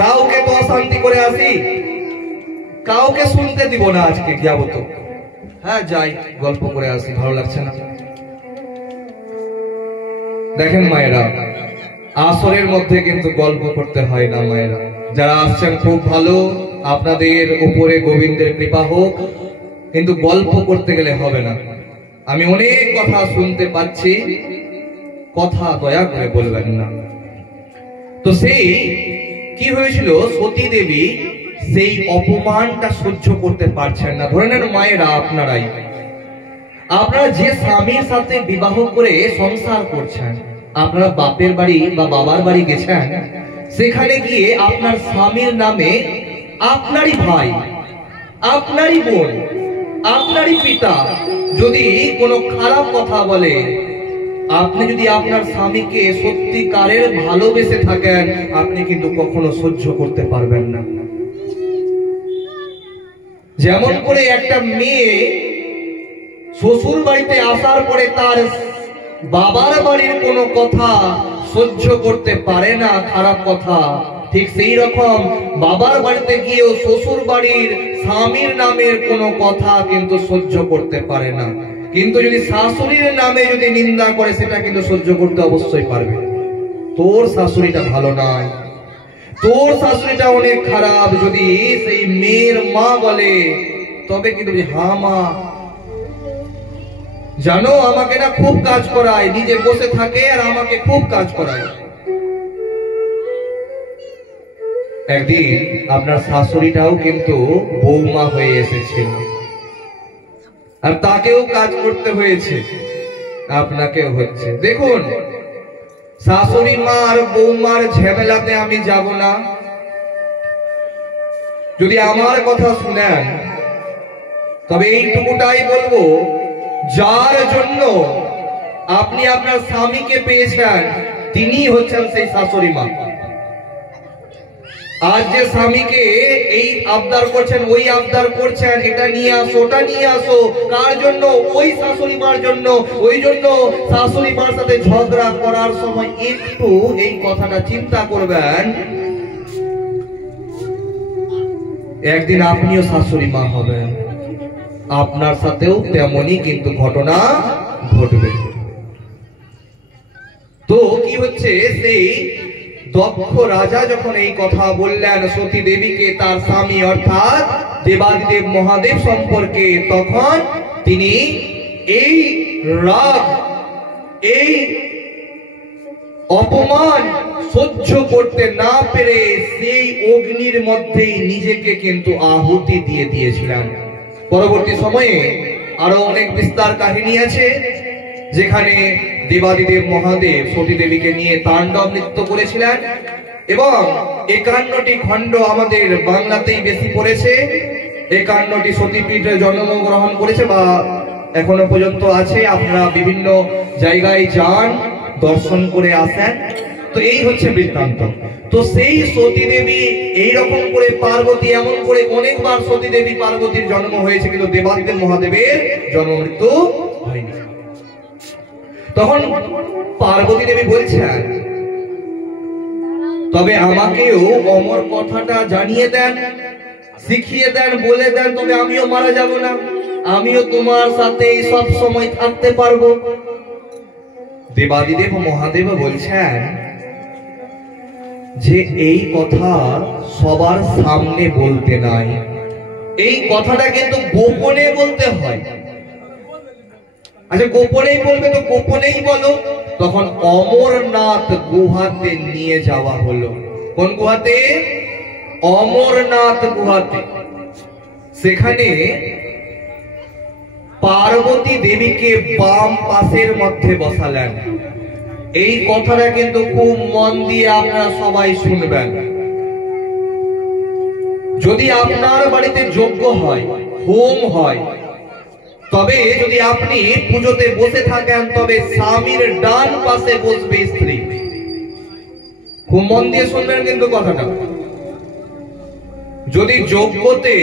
কাউকে তো অশান্তি করে আসি, কাউকে শুনতে দিব না। আজকে যাবো তো, হ্যাঁ যাই, গল্প করে আসি, ভালো লাগছে না। দেখেন মায়েরা, আসরের মধ্যে কিন্তু গল্প করতে হয় না মায়েরা। যারা আসছেন খুব ভালো, আপনাদের উপরে গোবিন্দের কৃপা হোক, কিন্তু গল্প করতে গেলে হবে না। আমি অনেক কথা শুনতে পাচ্ছি, কথা দয়া করে বলবেন না। তো সেই কি হয়েছিল, সতী দেবী সেই অপমানটা সহ্য করতে পারছেন না। ধরে নেন মায়েরা, আপনারা যে স্বামীর সাথে বিবাহ করে সংসার করছেন, আপনারা বাপের বাড়ি বা বাবার বাড়ি গেছেন, সেখানে গিয়ে আপনার স্বামীর নামে আপনারই ভাই, আপনারই বোন, আপনারই পিতা যদি কোনো খারাপ কথা বলে, আপনি যদি আপনার স্বামীকে সত্যিকারের ভালোবেসে থাকেন, আপনি কিন্তু কখনো সহ্য করতে পারবেন না। যেমন করে একটা মেয়ে শ্বশুর বাড়িতে আসার পরে তার বাবার বাড়ির কোনো কথা সহ্য করতে পারে না, খারাপ কথা, ঠিক সেই রকম বাবার বাড়িতে গিয়েও শ্বশুর বাড়ির স্বামীর নামের কোনো কথা কিন্তু সহ্য করতে পারে না। কিন্তু যদি শাশুড়ির নামে যদি নিন্দা করে সেটা কিন্তু সহ্য করতে অবশ্যই পারবে। তোর শাশুড়িটা ভালো নয়, তোর শাশুড়িটা অনেক খারাপ, যদি সেই মেয়ের মা বলে তবে কিন্তু হ্যাঁ মা জানো আমাকে না খুব কাজ করায়, নিজে বসে থাকে আর আমাকে খুব কাজ করায়। একদিন আপনার শাশুড়িটাও কিন্তু বৌমা হয়ে এসেছিল আর তাকেও কাজ করতে হয়েছে, আপনাকেও হচ্ছে। দেখুন, শাশুড়ি মা আর বৌমার ঝামেলাতে আমি যাব না। যদি আমার কথা শুনেন তবে এইটুকুটাই বলবো, যার জন্য আপনি আপনার স্বামীকে পেয়েছেন তিনি হচ্ছেন সেই শাশুড়ি মা। আজ যে স্বামীকে এই আবদার করছেন, ওই আবদার করছেন, এটা নিয়ে আসো ওটা নিয়ে আসো, কার জন্য? ওই শাশুড়ি মার জন্য। ওই জন্য শাশুড়ি মার সাথে ঝগড়া করার সময় একটু এই কথাটা চিন্তা করবেন, একদিন আপনিও শাশুড়ি মা হবেন, আপনার সাথেও তেমনই কিন্তু ঘটনা ঘটবে। তো কি হচ্ছে, সেই দক্ষ রাজা যখন এই কথা বললেন সতী দেবীকে তার স্বামী অর্থাৎ দেবাদিদেব মহাদেব সম্পর্কে, তখন তিনি এই রাগ, এই অপমান সহ্য করতে না পেরে সেই অগ্নির মধ্যেই নিজেকে কিন্তু আহুতি দিয়ে দিয়েছিলেন। পরবর্তী সময়ে আরো অনেক বিস্তার কাহিনী আছে, যেখানে দেবাদিদেব মহাদেব সতী দেবীকে নিয়ে তাণ্ডব নৃত্য করেছিলেন এবং 51টি খণ্ড আমাদের বাংলাতেই বেশি পড়েছে। 51টি সতীপীঠে জন্মগ্রহণ করেছে বা এখনো পর্যন্ত আছে। আপনারা বিভিন্ন জায়গায় যান, দর্শন করে আসেন। তো এই হচ্ছে বৃত্তান্ত। তো সেই সতী দেবী এইরকম করে, পার্বতী এমন করে অনেকবার সতী দেবী পার্বতীর জন্ম হয়েছে, কিন্তু দেবাদিদেব মহাদেবের জন্ম মৃত্যু হয়নি। তখন পার্বতী দেবী বলছেন, তবে আমাকেও অমর কথাটা জানিয়ে দেন, শিখিয়ে দেন, বলে দেন, তবে আমিও মারা যাব না, আমিও তোমার সাথে সব সময় থাকতে পারবো। দেবাদিদেব মহাদেব বলছেন যে এই কথা সবার সামনে বলতে নাই, এই কথাটা কিন্তু গোপনে বলতে হয়। আচ্ছা, গোপনেই বলবে তো গোপনেই বলো। তখন অমরনাথ গুহাতে নিয়ে যাওয়া হলো। কোন গুহাতে? অমরনাথ গুহাতে। সেখানে পার্বতী দেবীকে বাম পাশের মধ্যে বসালেন। এই কথাটা কিন্তু খুব মন দিয়ে আপনারা সবাই শুনবেন। যদি আপনার বাড়িতে যজ্ঞ হয়, হোম হয়, তবে যদি আপনি পুজোতে বসে থাকেন তবে স্বামীর ডান পাশে বসবে স্ত্রী। খুব মন দিয়ে শুনবেন কিন্তু কথাটা। যদি যজ্ঞতে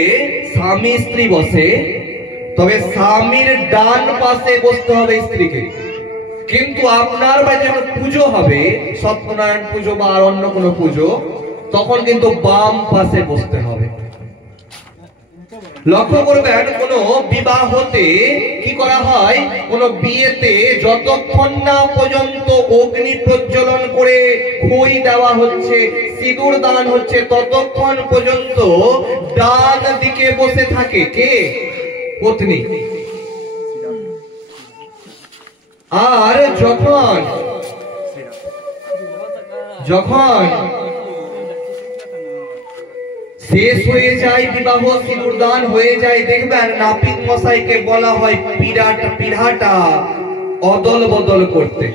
স্বামী স্ত্রী বসে তবে স্বামীর ডান পাশে বসতে হবে স্ত্রীকে। কিন্তু আপনার বাড়িতে যখন পুজো হবে, সত্যনারায়ণ পুজো বা আর অন্য কোনো পুজো, তখন কিন্তু বাম পাশে বসতে হবে। লক্ষ্য করবেন, কোন বিবাহতে কি করা হয়, কোন বিয়েতে যতক্ষণ না পর্যন্ত অগ্নি প্রজ্বলন করে খই দেওয়া হচ্ছে, সিঁদুর দান হচ্ছে, ততক্ষণ পর্যন্ত ডান দিকে বসে থাকে কে? পত্নী। আর যখন শেষ হয়ে যায় বিবাহ, সিঁদুরদান হয়ে যায়, দেখবেন নাপিত মশাইকে বলা হয় পিঢ়াটা অদল বদল করতে।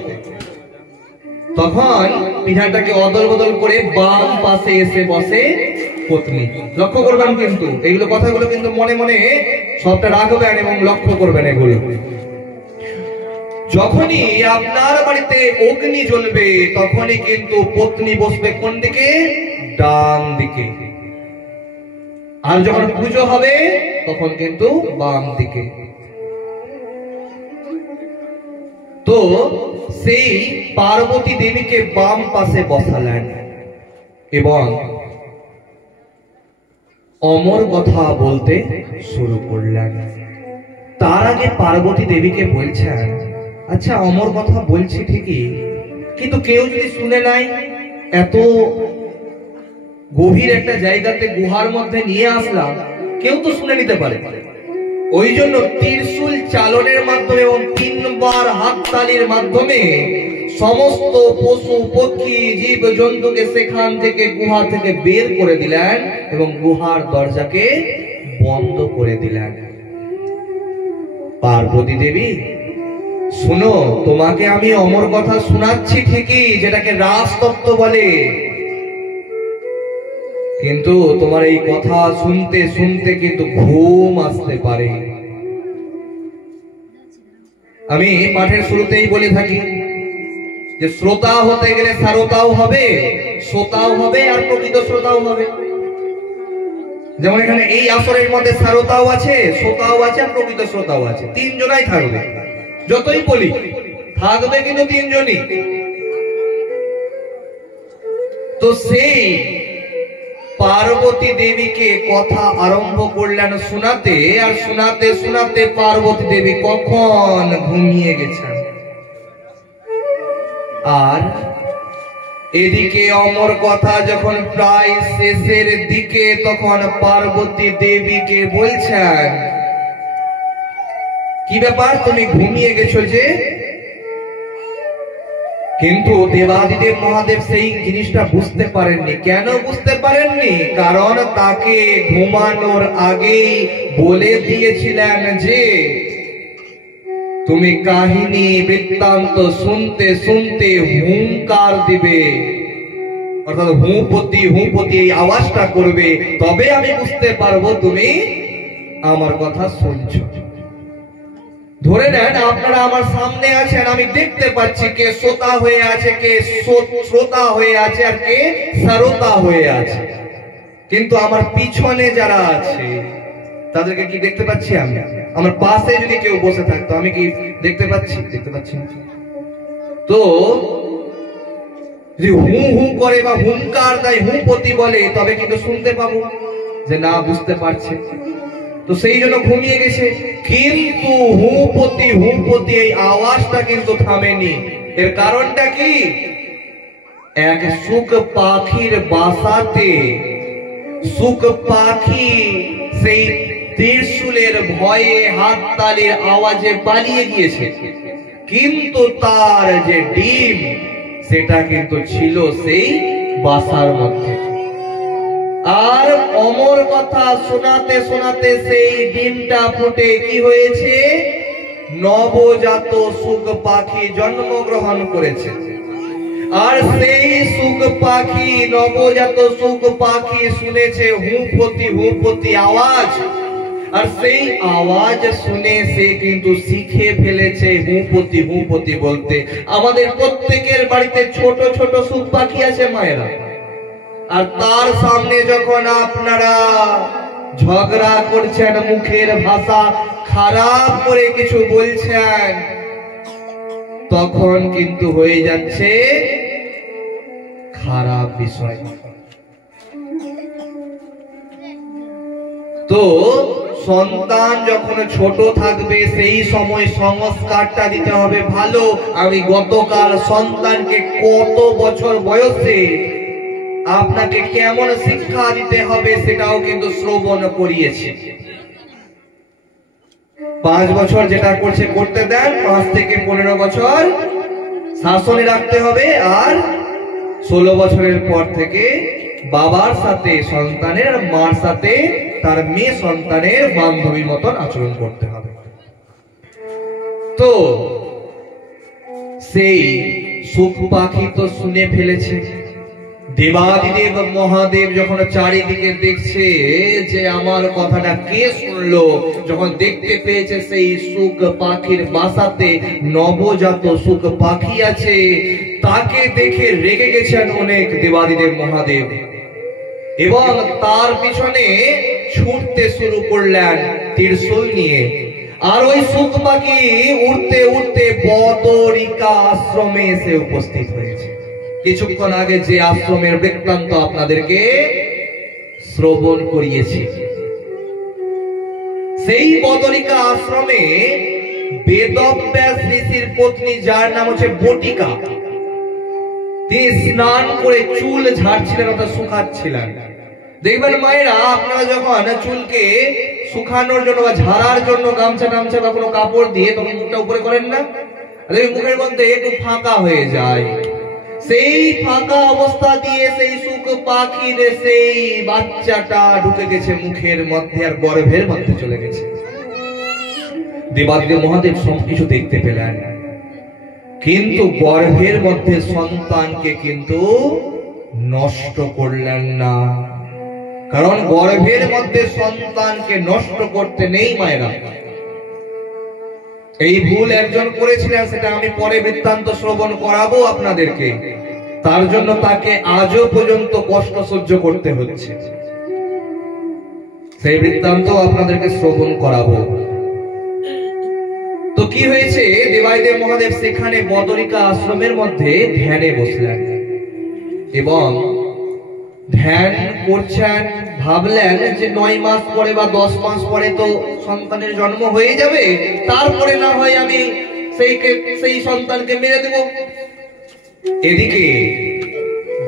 তখন পিঢ়াটাকে অদল বদল করে বাম পাশে এসে বসে পত্নী। লক্ষ্য করবেন কিন্তু এইগুলো, কথাগুলো কিন্তু মনে মনে সবটা রাখবেন এবং লক্ষ্য করবেন এগুলো। যখনই আপনার বাড়িতে অগ্নি জ্বলবে তখনই কিন্তু পত্নী বসবে কোন দিকে? ডান দিকে। আর যখন পুজো হবে তখন কিন্তু বাম দিকে। তো সেই পার্বতী দেবীকে বাম পাশে বসালেন এবং অমর কথা বলতে শুরু করলেন। তার আগে পার্বতী দেবীকে বলছেন, আচ্ছা অমর কথা বলছি ঠিকই, কিন্তু কেউ যদি শুনে নাই, এত গভীর একটা জায়গাতে গুহার মধ্যে নিয়ে আসলাম, কেউ তো শুনে নিতে পারে। ওই জন্য ত্রিশূল চালনের মাধ্যমে এবং 3 বার হাততালির মাধ্যমে সমস্ত পশু পক্ষী জীব জন্তুকে সেখান থেকে গুহা থেকে বের করে দিলেন এবং গুহার দরজাকে বন্ধ করে দিলেন। পার্বতী দেবী, শুনো, তোমাকে আমি অমর কথা শোনাচ্ছি ঠিকই, যেটাকে রাজতত্ত্ব বলে, কিন্তু তোমার এই কথা শুনতে শুনতে কিন্তু ঘুম আসতে পারে। আমি পাঠের শুরুতেই বলে থাকি যে শ্রোতা হতে গেলে সারতাও হবে, শ্রোতাও হবে, আর প্রকৃত শ্রোতাও হবে। যেমন এখানে এই আসরের মধ্যে সারতাও আছে, শ্রোতাও আছে, আর প্রকৃত শ্রোতাও আছে, 3 জনাই থাকবে। যতই বলি থাকবে কিন্তু 3 জনই। তো সেই পার্বতী দেবীকে কথা আরম্ভ করলেন শোনাতে, আর শোনাতে শোনাতে পার্বতী দেবী কখন ঘুমিয়ে গেছেন। আর এদিকে অমর কথা যখন প্রায় শেষের দিকে, তখন পার্বতী দেবীকে বলছেন, কি ব্যাপার, তুমি ঘুমিয়ে গেছো যে? কিন্তু দেবাদিদেব মহাদেব সেই জিনিসটা বুঝতে পারেননি। কেন বুঝতে পারেননি? কারণ তাকে ঘুমানোর আগেই বলে দিয়েছিলেন যে তুমি কাহিনী বৃত্তান্ত শুনতে শুনতে হুঙ্কার দিবে, অর্থাৎ হুঁপতি হুঁপতি এই আওয়াজটা করবে, তবে আমি বুঝতে পারবো তুমি আমার কথা শুনছো। ধরে নেন আপনারা আমার সামনে আছেন, আমি দেখতে পাচ্ছি কে শ্রোতা হয়ে আছে, কে শ্রোতা হয়ে আছে, আর কে শ্রোতা হয়ে আছে, কিন্তু আমার পিছনে যারা আছে তাদেরকে কি দেখতে পাচ্ছি আমি? আমার পাশে যদি কেউ বসে থাকতো আমি কি দেখতে পাচ্ছি? দেখতে পাচ্ছি না। তো যদি হু হু করে বা হুঙ্কার দেয়, হুঁপতি বলে, তবে কিন্তু শুনতে পাবো যে না, বুঝতে পারছে। তো সেই জন্য ঘুমিয়ে গেছে। কিন্তু হুঁপতি হুঁপতি এই আওয়াজটা কিন্তু থামেনি। এর কারণটা কি? এক সুখ পাখির বাসাতে সুখ পাখি সেই ত্রিশূলের ভয়ে হাততালির আওয়াজে পালিয়ে গিয়েছে, কিন্তু তার যে ডিম সেটা কিন্তু ছিল সেই বাসার মধ্যে। আর অমর কথা শোনাতে শোনাতে সেই ডিমটা ফুটে কি হয়েছে? নবজাত সুখ পাখি জন্মগ্রহণ করেছে। আর সেই সুখ পাখি, নবজাত সুখ পাখি শুনেছে হুঁপতি আওয়াজ, আর সেই আওয়াজ শুনে সে কিন্তু শিখে ফেলেছে হুঁপতি বলতে। আমাদের প্রত্যেকের বাড়িতে ছোট ছোট সুখ পাখি আছে মায়েরা, আর তার সামনে যখন আপনারা ঝগড়া করছেন, মুখের ভাষা খারাপ করে কিছু বলছেন, তখন কিন্তু হয়ে যাচ্ছে খারাপ বিষয়। তো সন্তান যখন ছোট থাকবে সেই সময় সংস্কারটা দিতে হবে ভালো। আমি গতকাল সন্তানকে কত বছর বয়সে আপনাকে কেমন শিক্ষা দিতে হবে সেটাও কিন্তু শ্রবণ করিয়েছি। 5 বছর যেটা করছে করতে দেন, 5 থেকে 15 বছর শাসনে রাখতে হবে, আর 16 বছরের পর থেকে বাবার সাথে সন্তানের, আর মার সাথে তার মেয়ে সন্তানের বান্ধবীর মতন আচরণ করতে হবে। তো সেই সুখ পাখি তো শুনে ফেলেছে। দেবাদিদেব মহাদেব যখন চারিদিকে দেখছে যে আমার কথাটা কে শুনলো, যখন দেখতে পেয়েছে সেই সুখ পাখির বাসাতে নবজাত সুখ পাখি আছে, তাকে দেখে রেগে গেছেন অনেক দেবাদিদেব মহাদেব, এবং তার পিছনে ছুটতে শুরু করলেন ত্রিশূল নিয়ে। আর ওই সুখ পাখি উড়তে উড়তে বদরিকা আশ্রমে এসে উপস্থিত হয়েছে। কিছুক্ষণ আগে যে আশ্রমের বৃত্তান্ত আপনাদেরকে শ্রবণ করিয়েছি, সেই বদরিকা আশ্রমে বেদব্যাস ঋষির পত্নী, যার নাম হচ্ছে বটিকা, তিনি স্নান করে চুল ঝাড়ছিলেন অর্থাৎ শুকাচ্ছিলেন। দেখবেন মায়েরা, আপনারা যখন চুলকে শুকানোর জন্য বা ঝাড়ার জন্য গামছা টামছা বা কোনো কাপড় দিয়ে তখন মুখটা উপরে করেন না, মুখের মধ্যে একটু ফাঁকা হয়ে যায়। সেই ফাঁকা অবস্থা দিয়ে সেই শুক পাখির সেই বাচ্চাটা ঢুকে গেছে মুখের মধ্যে আর গর্ভের মধ্যে চলে গেছে। দেবাদিদেব মহাদেব সবকিছু দেখতে পেলেন, কিন্তু গর্ভের মধ্যে সন্তানকে কিন্তু নষ্ট করলেন না, কারণ গর্ভের মধ্যে সন্তানকে নষ্ট করতে নেই মায়েরা। এই ভুল একজন করেছিলেন, সেটা আমি পরে বৃত্তান্ত শ্রবণ করাবো আপনাদেরকে। তার জন্য তাকে আজও পর্যন্ত কষ্ট সহ্য করতে হচ্ছে, সেই বৃত্তান্ত আপনাদেরকে শ্রবণ করাবো। তো কি হয়েছে, দেবাদিদেব মহাদেব সেখানে বদরিকা আশ্রমের মধ্যে ধ্যানে বসলেন এবং ধ্যান করছেন। ভাবলেন যে 9 মাস পরে বা 10 মাস পরে তো সন্তানের জন্ম হয়ে যাবে, তারপরে না হয় আমি সেই সন্তানকে মেরে দেব। এদিকে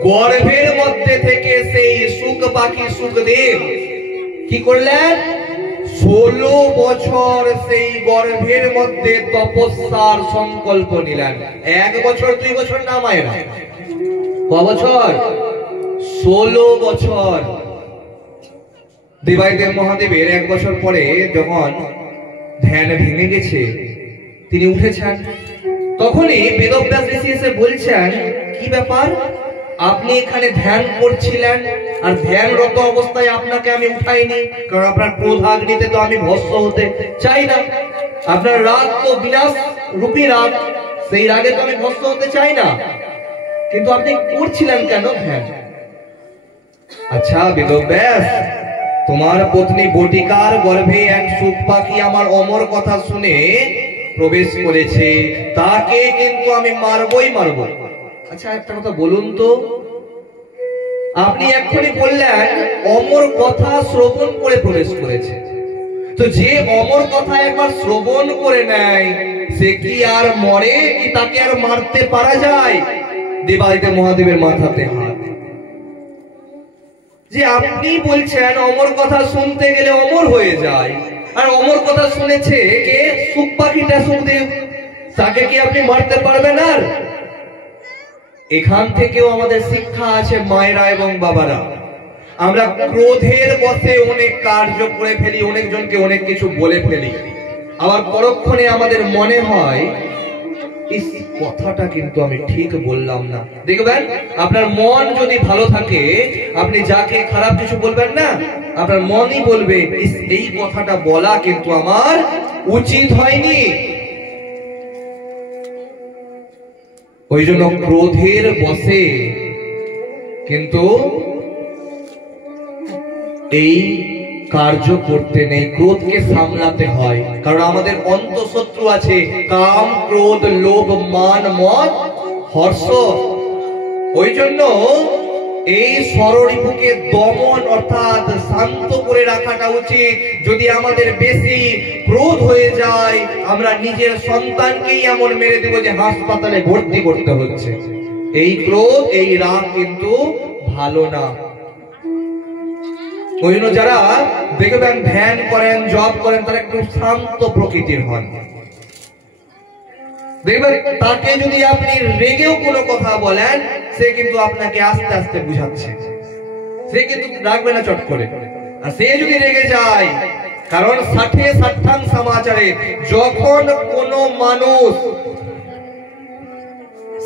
গর্ভের মধ্যে থেকে সেই শুক পাখি শুকদেব কি করলেন, 16 বছর সেই গর্ভের মধ্যে তপস্যার সংকল্প নিলেন। 1 বছর 2 বছর না মায়েরা, ক বছর? 16 বছর। দেবাদিদেব মহাদেবের 1 বছর পরে যখন ধ্যান ভেঙে গেছে, তিনি উঠেছেন। তখনই বেদব্যাস ঋষি এসে বলছেন, কি ব্যাপার, আপনি এখানে ধ্যান করছিলেন আর ধ্যানরত অবস্থায় আপনাকে আমি উঠাইনি, কারণ আপনার ক্রোধাগ্নিতে তো আমি ভস্ম হতে চাই না। আপনার রাগ তো বিনাশ রূপী রাগ, সেই রাগে তো আমি ভস্ম হতে চাই না, কিন্তু আপনি করছিলেন কেন ধ্যান? আচ্ছা বেদব্যাস, তোমার পত্নী বটিকার গর্ভে এক শুক পাখি আমার অমর কথা শুনে প্রবেশ করেছে, তাকে কিন্তু আমি মারবই মারব। আচ্ছা একটা কথা বলুন তো, আপনি এক্ষুনি বললেন অমর কথা শ্রবণ করে প্রবেশ করেছে, তো যে অমর কথা একবার শ্রবণ করে নেয় সে কি আর মরে, কি তাকে আর মারতে পারা যায়? দেবাদিদেব মহাদেবের মাথাতে হাত। যে আপনি বলছেন অমর কথা শুনতে গেলে অমর হয়ে যায়, আর অমর কথা শুনেছে কে? শুক পাখিটা শুকদেব, তাকে কি আপনি মারতে পারবেন? আর এখান থেকেও আমাদের শিক্ষা আছে মায়েরা এবং বাবারা, আমরা ক্রোধের বশে অনেক কার্য করে ফেলি, অনেকজনকে অনেক কিছু বলে ফেলি, আবার পরক্ষণে আমাদের মনে হয় এই কথাটা কিন্তু আমি ঠিক বললাম না। দেখবেন আপনার মন যদি ভালো থাকে, আপনি যাকে খারাপ কিছু বলবেন না, আপনার মনই বলবে এই কথাটা বলা কিন্তু আমার উচিত হয়নি। ওই জন্য ক্রোধের বশে কিন্তু এই কার্য করতে নেই, ক্রোধকে সামলাতে হয়, কারণ আমাদের অন্তঃশত্রু আছে কাম, ক্রোধ, লোভ, মান, মদ, হর্ষ। ওই জন্য এই ষড়রিপুকে দমন অর্থাৎ শান্ত করে রাখাটা উচিত। যদি আমাদের বেশি ক্রোধ হয়ে যায়, আমরা নিজের সন্তানকেই এমন মেরে দেব যে হাসপাতালে ভর্তি করতে হচ্ছে। এই ক্রোধ, এই রাগ কিন্তু ভালো না। ওই জন্য যারা দেখবেন ধ্যান করেন, জপ করেন, তারা একটু শান্ত প্রকৃতির হন। দেখবেন তাকে যদি আপনি রেগেও কোনো কথা বলেন, সে কিন্তু আপনাকে আস্তে আস্তে বুঝাচ্ছে, সে কিন্তু রাখবে না চট করে। আর সে যদি রেগে যায়, কারণ 60 সমাচারে যখন কোনো মানুষ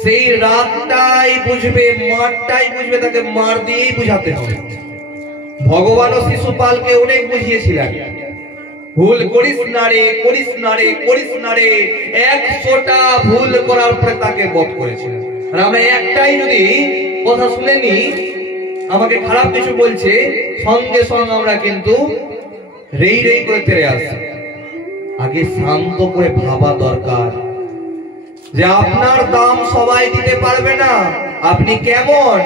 সেই রাগটাই বুঝবে, মারটাই বুঝবে, তাকে মার দিয়েই বুঝাতে হবে। ভগবানও শিশুপালকে অনেক বুঝিয়েছিলেন, ভুল করিস না রে, করিস না রে, করিস না রে। 100টা ভুল করার পরে তাকে বধ করেছিলেন। আর আমরা একটাই যদি কথা শুনে নি, আমাকে খারাপ কিছু বলছে, সঙ্গে সঙ্গে আমরা কিন্তু রেই রেই করে তেড়ে আসি। আগে শান্ত করে ভাবা দরকার যে আপনার দাম সবাই দিতে পারবে না, আপনি কেমন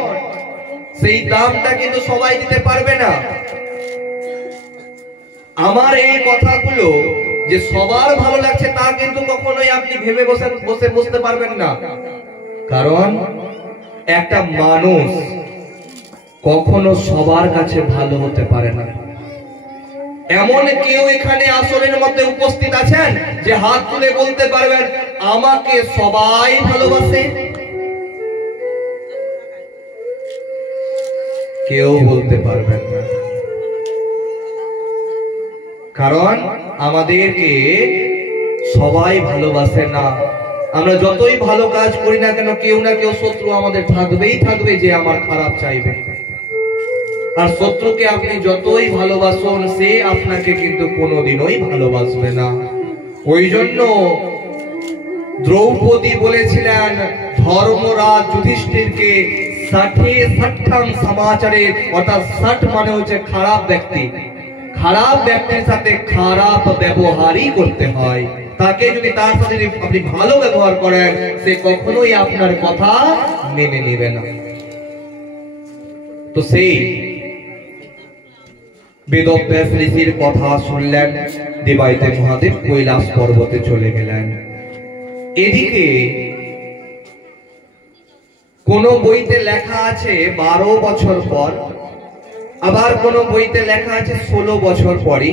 সেই দামটা কিন্তু সবাই দিতে পারবে না। আমার এই কথাগুলো যে সবার ভালো লাগছে তা কিন্তু কখনোই আপনি ভেবে বসে বুঝতে পারবেন না। কারণ একটা মানুষ কখনো সবার কাছে ভালো হতে পারে না। এমন কেউ এখানে আসরের মধ্যে উপস্থিত আছেন যে হাত তুলে বলতে পারবেন আমাকে সবাই ভালোবাসে? কেউ বলতে পারবেন না। কারণ আমাদেরকে সবাই ভালোবাসে না। আমরা যতই ভালো কাজ করি না কেন, কেউ না কেউ শত্রু আমাদের থাকবেই থাকবে যে আমার খারাপ চাইবে। আর শত্রুকে আপনি যতই ভালোবাসুন, সে আপনাকে কিন্তু কোনোদিনই ভালোবাসবে না। ওই জন্য দ্রৌপদী বলেছিলেন ধর্মরাজ যুধিষ্ঠিরকে 60 সমাচারে, অর্থাৎ 60 মানে হচ্ছে খারাপ ব্যক্তি। খারাপ ব্যক্তির সাথে খারাপ ব্যবহারই করতে হয়। তাকে যদি তার সাথে আপনি ভালো ব্যবহার করেন, সে কখনোই আপনার কথা মেনে নেবে না। তো সেই বেদব্যাস ঋষির কথা শুনলেন, দেবাদিদেব মহাদেব কৈলাস পর্বতে চলে গেলেন। এদিকে কোন বইতে লেখা আছে 12 বছর পর, আবার কোন বইতে লেখা আছে 16 বছর পরে,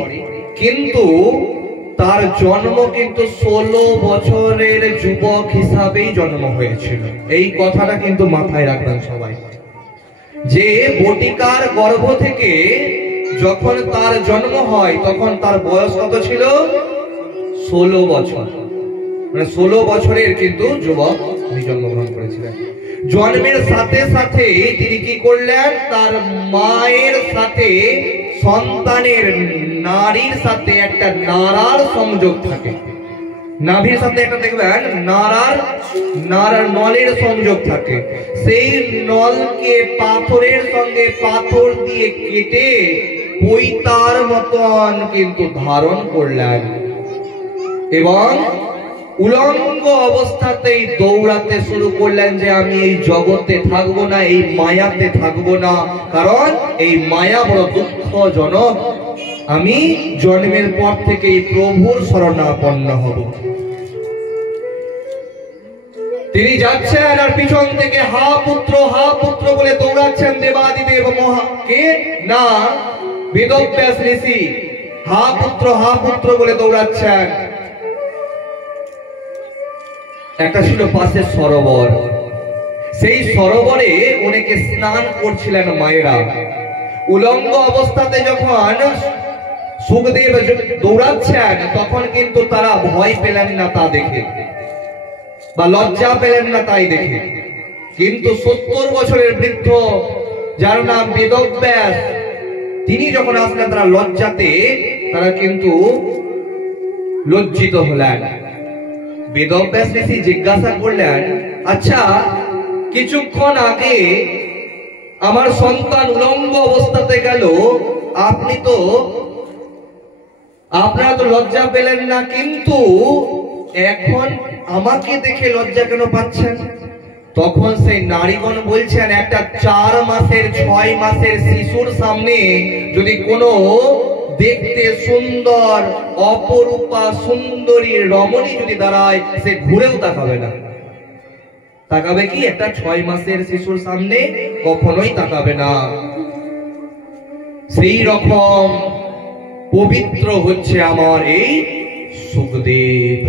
কিন্তু তার জন্ম কিন্তু 16 বছরের যুবক হিসাবেই জন্ম হয়েছিল। এই কথাটা কিন্তু মাথায় রাখবেন সবাই, যে বটিকার গর্ভ থেকে যখন তার জন্ম হয় তখন তার বয়স কত ছিল? 16 বছর। মানে 16 বছরের কিন্তু যুবক তিনি জন্মগ্রহণ করেছিলেন। জন্মের সাথে সাথে তিনি কি করলেন? তার মায়ের সাথে সন্তানের নারীর সাথে একটা নাড়ার সংযোগ থাকে। নাভির সাথে একটা দেখবেন নাড়ার নলের সংযোগ থাকে। সেই নলকে পাথরের সঙ্গে পাথর দিয়ে কেটে পৈতার মতন কিন্তু ধারণ করলেন এবং উলঙ্গ অবস্থাতেই দৌড়াতে শুরু করলেন যে আমি এই জগতে থাকবো না, এই মায়াতে থাকবো না, কারণ এই মায়া বড় দুঃখজনক। আমি জন্মের পর থেকেই প্রভুর শরণাপন্ন হব। তিনি যাচ্ছেন আর পিছন থেকে হা পুত্র বলে দৌড়াচ্ছেন দেবাদিদেব কে না বেদব্যাস ঋষি। হা পুত্র বলে দৌড়াচ্ছেন। একটা ছিল পাশে সরোবর, সেই সরোবরে অনেকে স্নান করছিলেন মায়েরা। উলঙ্গ অবস্থাতে যখন সুখদেব দৌড়াচ্ছেন তখন কিন্তু তারা ভয় পেলেন না তা দেখে, বা লজ্জা পেলেন না তাই দেখে। কিন্তু 70 বছরের বৃদ্ধ যার নাম বেদব্যাস, তিনি যখন আসলেন তারা লজ্জাতে তারা কিন্তু লজ্জিত হলেন। বেদব্যাস ঋষি জিজ্ঞাসা করলেন, আচ্ছা কিছুক্ষণ আগে আমার সন্তান উলঙ্গ অবস্থাতে গেল, আপনারা তো লজ্জা পেলেন না, কিন্তু এখন আমাকে দেখে লজ্জা কেন পাচ্ছেন? তখন সেই নারীগণ বলছেন, একটা 4 মাসের 6 মাসের শিশুর সামনে যদি কোনো দেখতে সুন্দর অপরূপা সুন্দরী রমণী যদি দাঁড়ায়, সে ঘুরেও তাকাবে না। তাকাবে কি? একটা 6 মাসের শিশুর সামনে কখনোই তাকাবে না। সেই রকম পবিত্র হচ্ছে আমার এই সুখদেব,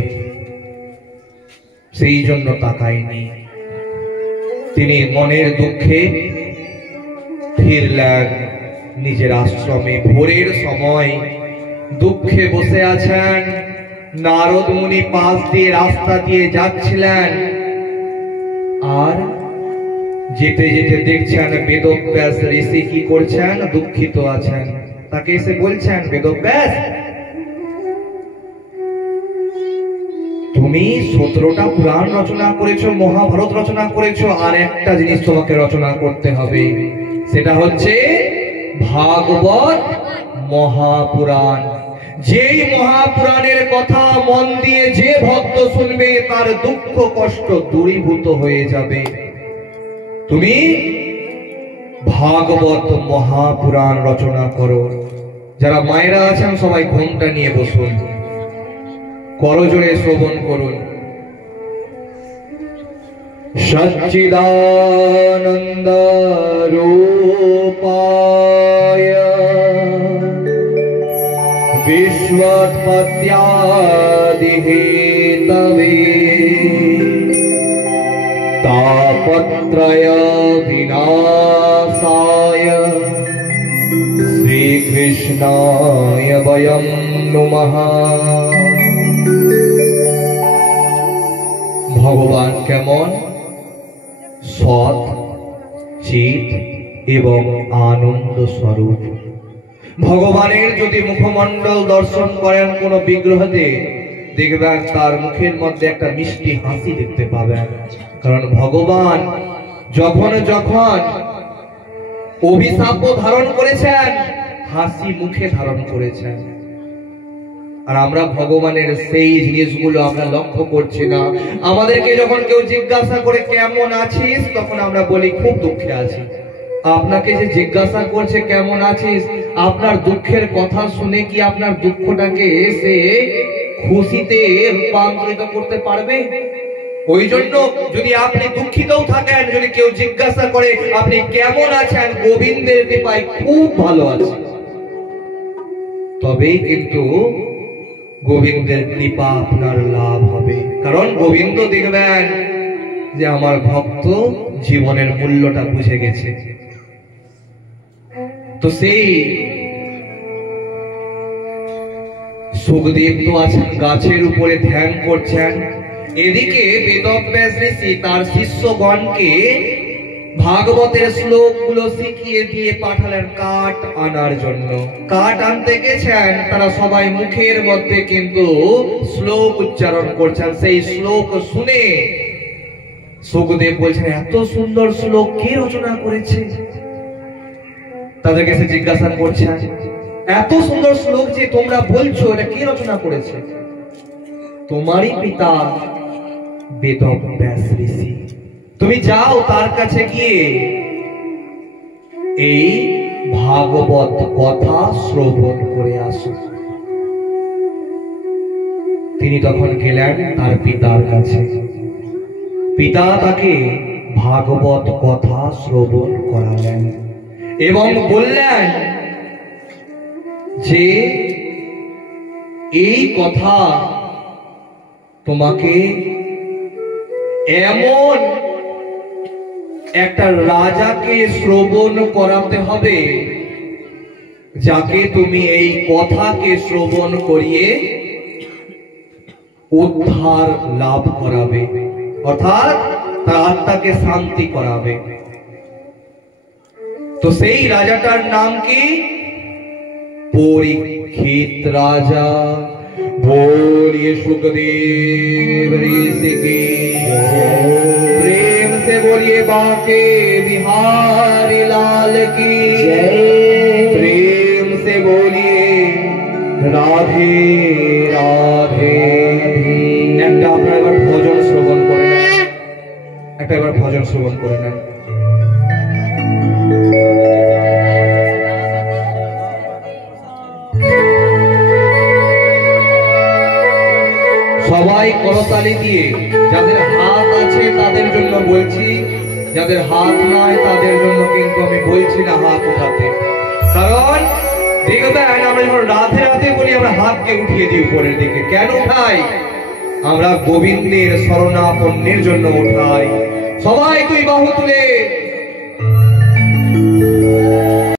সেই জন্য তাকায়নি। তিনি মনের দুঃখে ফিরলেন নিজের আশ্রমে। ভোরের সময় দুঃখে বসে আছেন। নারদ মুনি পাশ দিয়ে রাস্তা দিয়ে যাচ্ছিলেন, আর যেতে যেতে দেখছেন বেদব্যাস ঋষি কি করছেন? দুঃখিত আছেন। তাকে এসে বলছেন, বেদব্যাস তুমি 17টা পুরাণ রচনা করেছো, মহাভারত রচনা করেছো, আর একটা জিনিস তোমাকে রচনা করতে হবে, সেটা হচ্ছে ভাগবত মহাপুরাণ। যেই মহাপুরাণের কথা মন দিয়ে যে ভক্ত শুনবে তার দুঃখ কষ্ট দূরীভূত হয়ে যাবে। তুমি ভাগবত মহাপুরাণ রচনা করো। যারা মায়েরা আছেন সবাই ঘোমটা নিয়ে বসুন, করজোড়ে শ্রবণ করুন। সচ্চিদানন্দ রূপায় বিশ্বৎপত্যাদি হেতবে তাপত্রয় বিনাশায় শ্রীকৃষ্ণায় বয়ং নমঃ। ভগবান কেমন? সৎ, চিৎ এবং আনন্দ স্বরূপ। ভগবানের যদি মুখমণ্ডল দর্শন করেন কোন বিগ্রহতে, দেখবেন তার মুখের মধ্যে একটা মিষ্টি হাসি দেখতে পাবেন। কারণ ভগবান যখন যখন অভিশাপ ধারণ করেছেন, হাসি মুখে ধারণ করেছেন। আর আমরা ভগবানের সেই জিনিসগুলো আমরা লক্ষ্য করছি না। আমাদেরকে যখন কেউ জিজ্ঞাসা করে কেমন আছিস, তখন আমরা বলি খুব দুঃখে আছি। আপনাকে যে জিজ্ঞাসা করছে কেমন আছিস, আপনার দুঃখের কথা শুনে কি আপনার দুঃখটাকে সে খুশিতে রূপান্তরিত করতে পারবে? ওই জন্য যদি আপনি দুঃখিতও থাকেন, যদি কেউ জিজ্ঞাসা করে আপনি কেমন আছেন, গোবিন্দের কৃপায় খুব ভালো আছে, তবেই কিন্তু গোবিন্দের কৃপা আপনার লাভ হবে। কারণ গোবিন্দ দেখবেন যে আমার ভক্ত জীবনের মূল্যটা বুঝে গেছে। তো সেই সুখদেব তো আছেন গাছের উপরে ধ্যান করছেন, এদিকে বেদব্যাস ঋষি তার শিষ্যগণকে ভাগবতের শ্লোকগুলো শিখিয়ে দিয়ে পাঠালেন কাঠ আনার জন্য। কাঠ আনতে গেছেন, তারা সবাই মুখের মধ্যে কিন্তু শ্লোক উচ্চারণ করছেন। সেই শ্লোক শুনে সুখদেব বলছেন, এত সুন্দর শ্লোক কে রচনা করেছে? তাদেরকে সে জিজ্ঞাসা করছেন, এত সুন্দর শ্লোক যে তোমরা বলছো, এটা কে রচনা করেছে? তোমারই পিতা বেদব্যাস ঋষি। তুমি যাও তার কাছে গিয়ে এই ভাগবত কথা শ্রবণ করে আসো। তিনি তখন গেলেন তার পিতার কাছে। পিতা তাকে ভাগবত কথা শ্রবণ করালেন এবং বললেন যে এই কথা তোমাকে এমন একটা রাজাকে শ্রবণ করাতে হবে, যাকে তুমি এই কথাকে শ্রবণ করিয়ে উদ্ধার লাভ করাবে, অর্থাৎ তার আত্মাকে শান্তি করাবে। তো সেই রাজাটার নাম কি? পরীক্ষিত রাজা। बोलिए सुखदेव ऋषि की प्रेम से बोलिए बांके बिहारी लाल की प्रेम से बोलिए राधे राधे। একটা আপনারা এবার ভজন শ্রবণ করে নেন, একটা এবার ভজন শ্রবণ করে নেন। সবাই করতালি দিয়ে, যাদের হাত আছে তাদের জন্য বলছি, যাদের হাত নাই তাদের জন্য কিন্তু আমি বলছি না হাত উঠাতে। কারণ দেখবেন আমরা যখন রাধে রাধে বলি, আমরা হাতকে উঠিয়ে দিই উপরের দিকে। কেন উঠাই? আমরা গোবিন্দের শরণাপন্নের জন্য উঠাই। সবাই দুই বাহু তুলে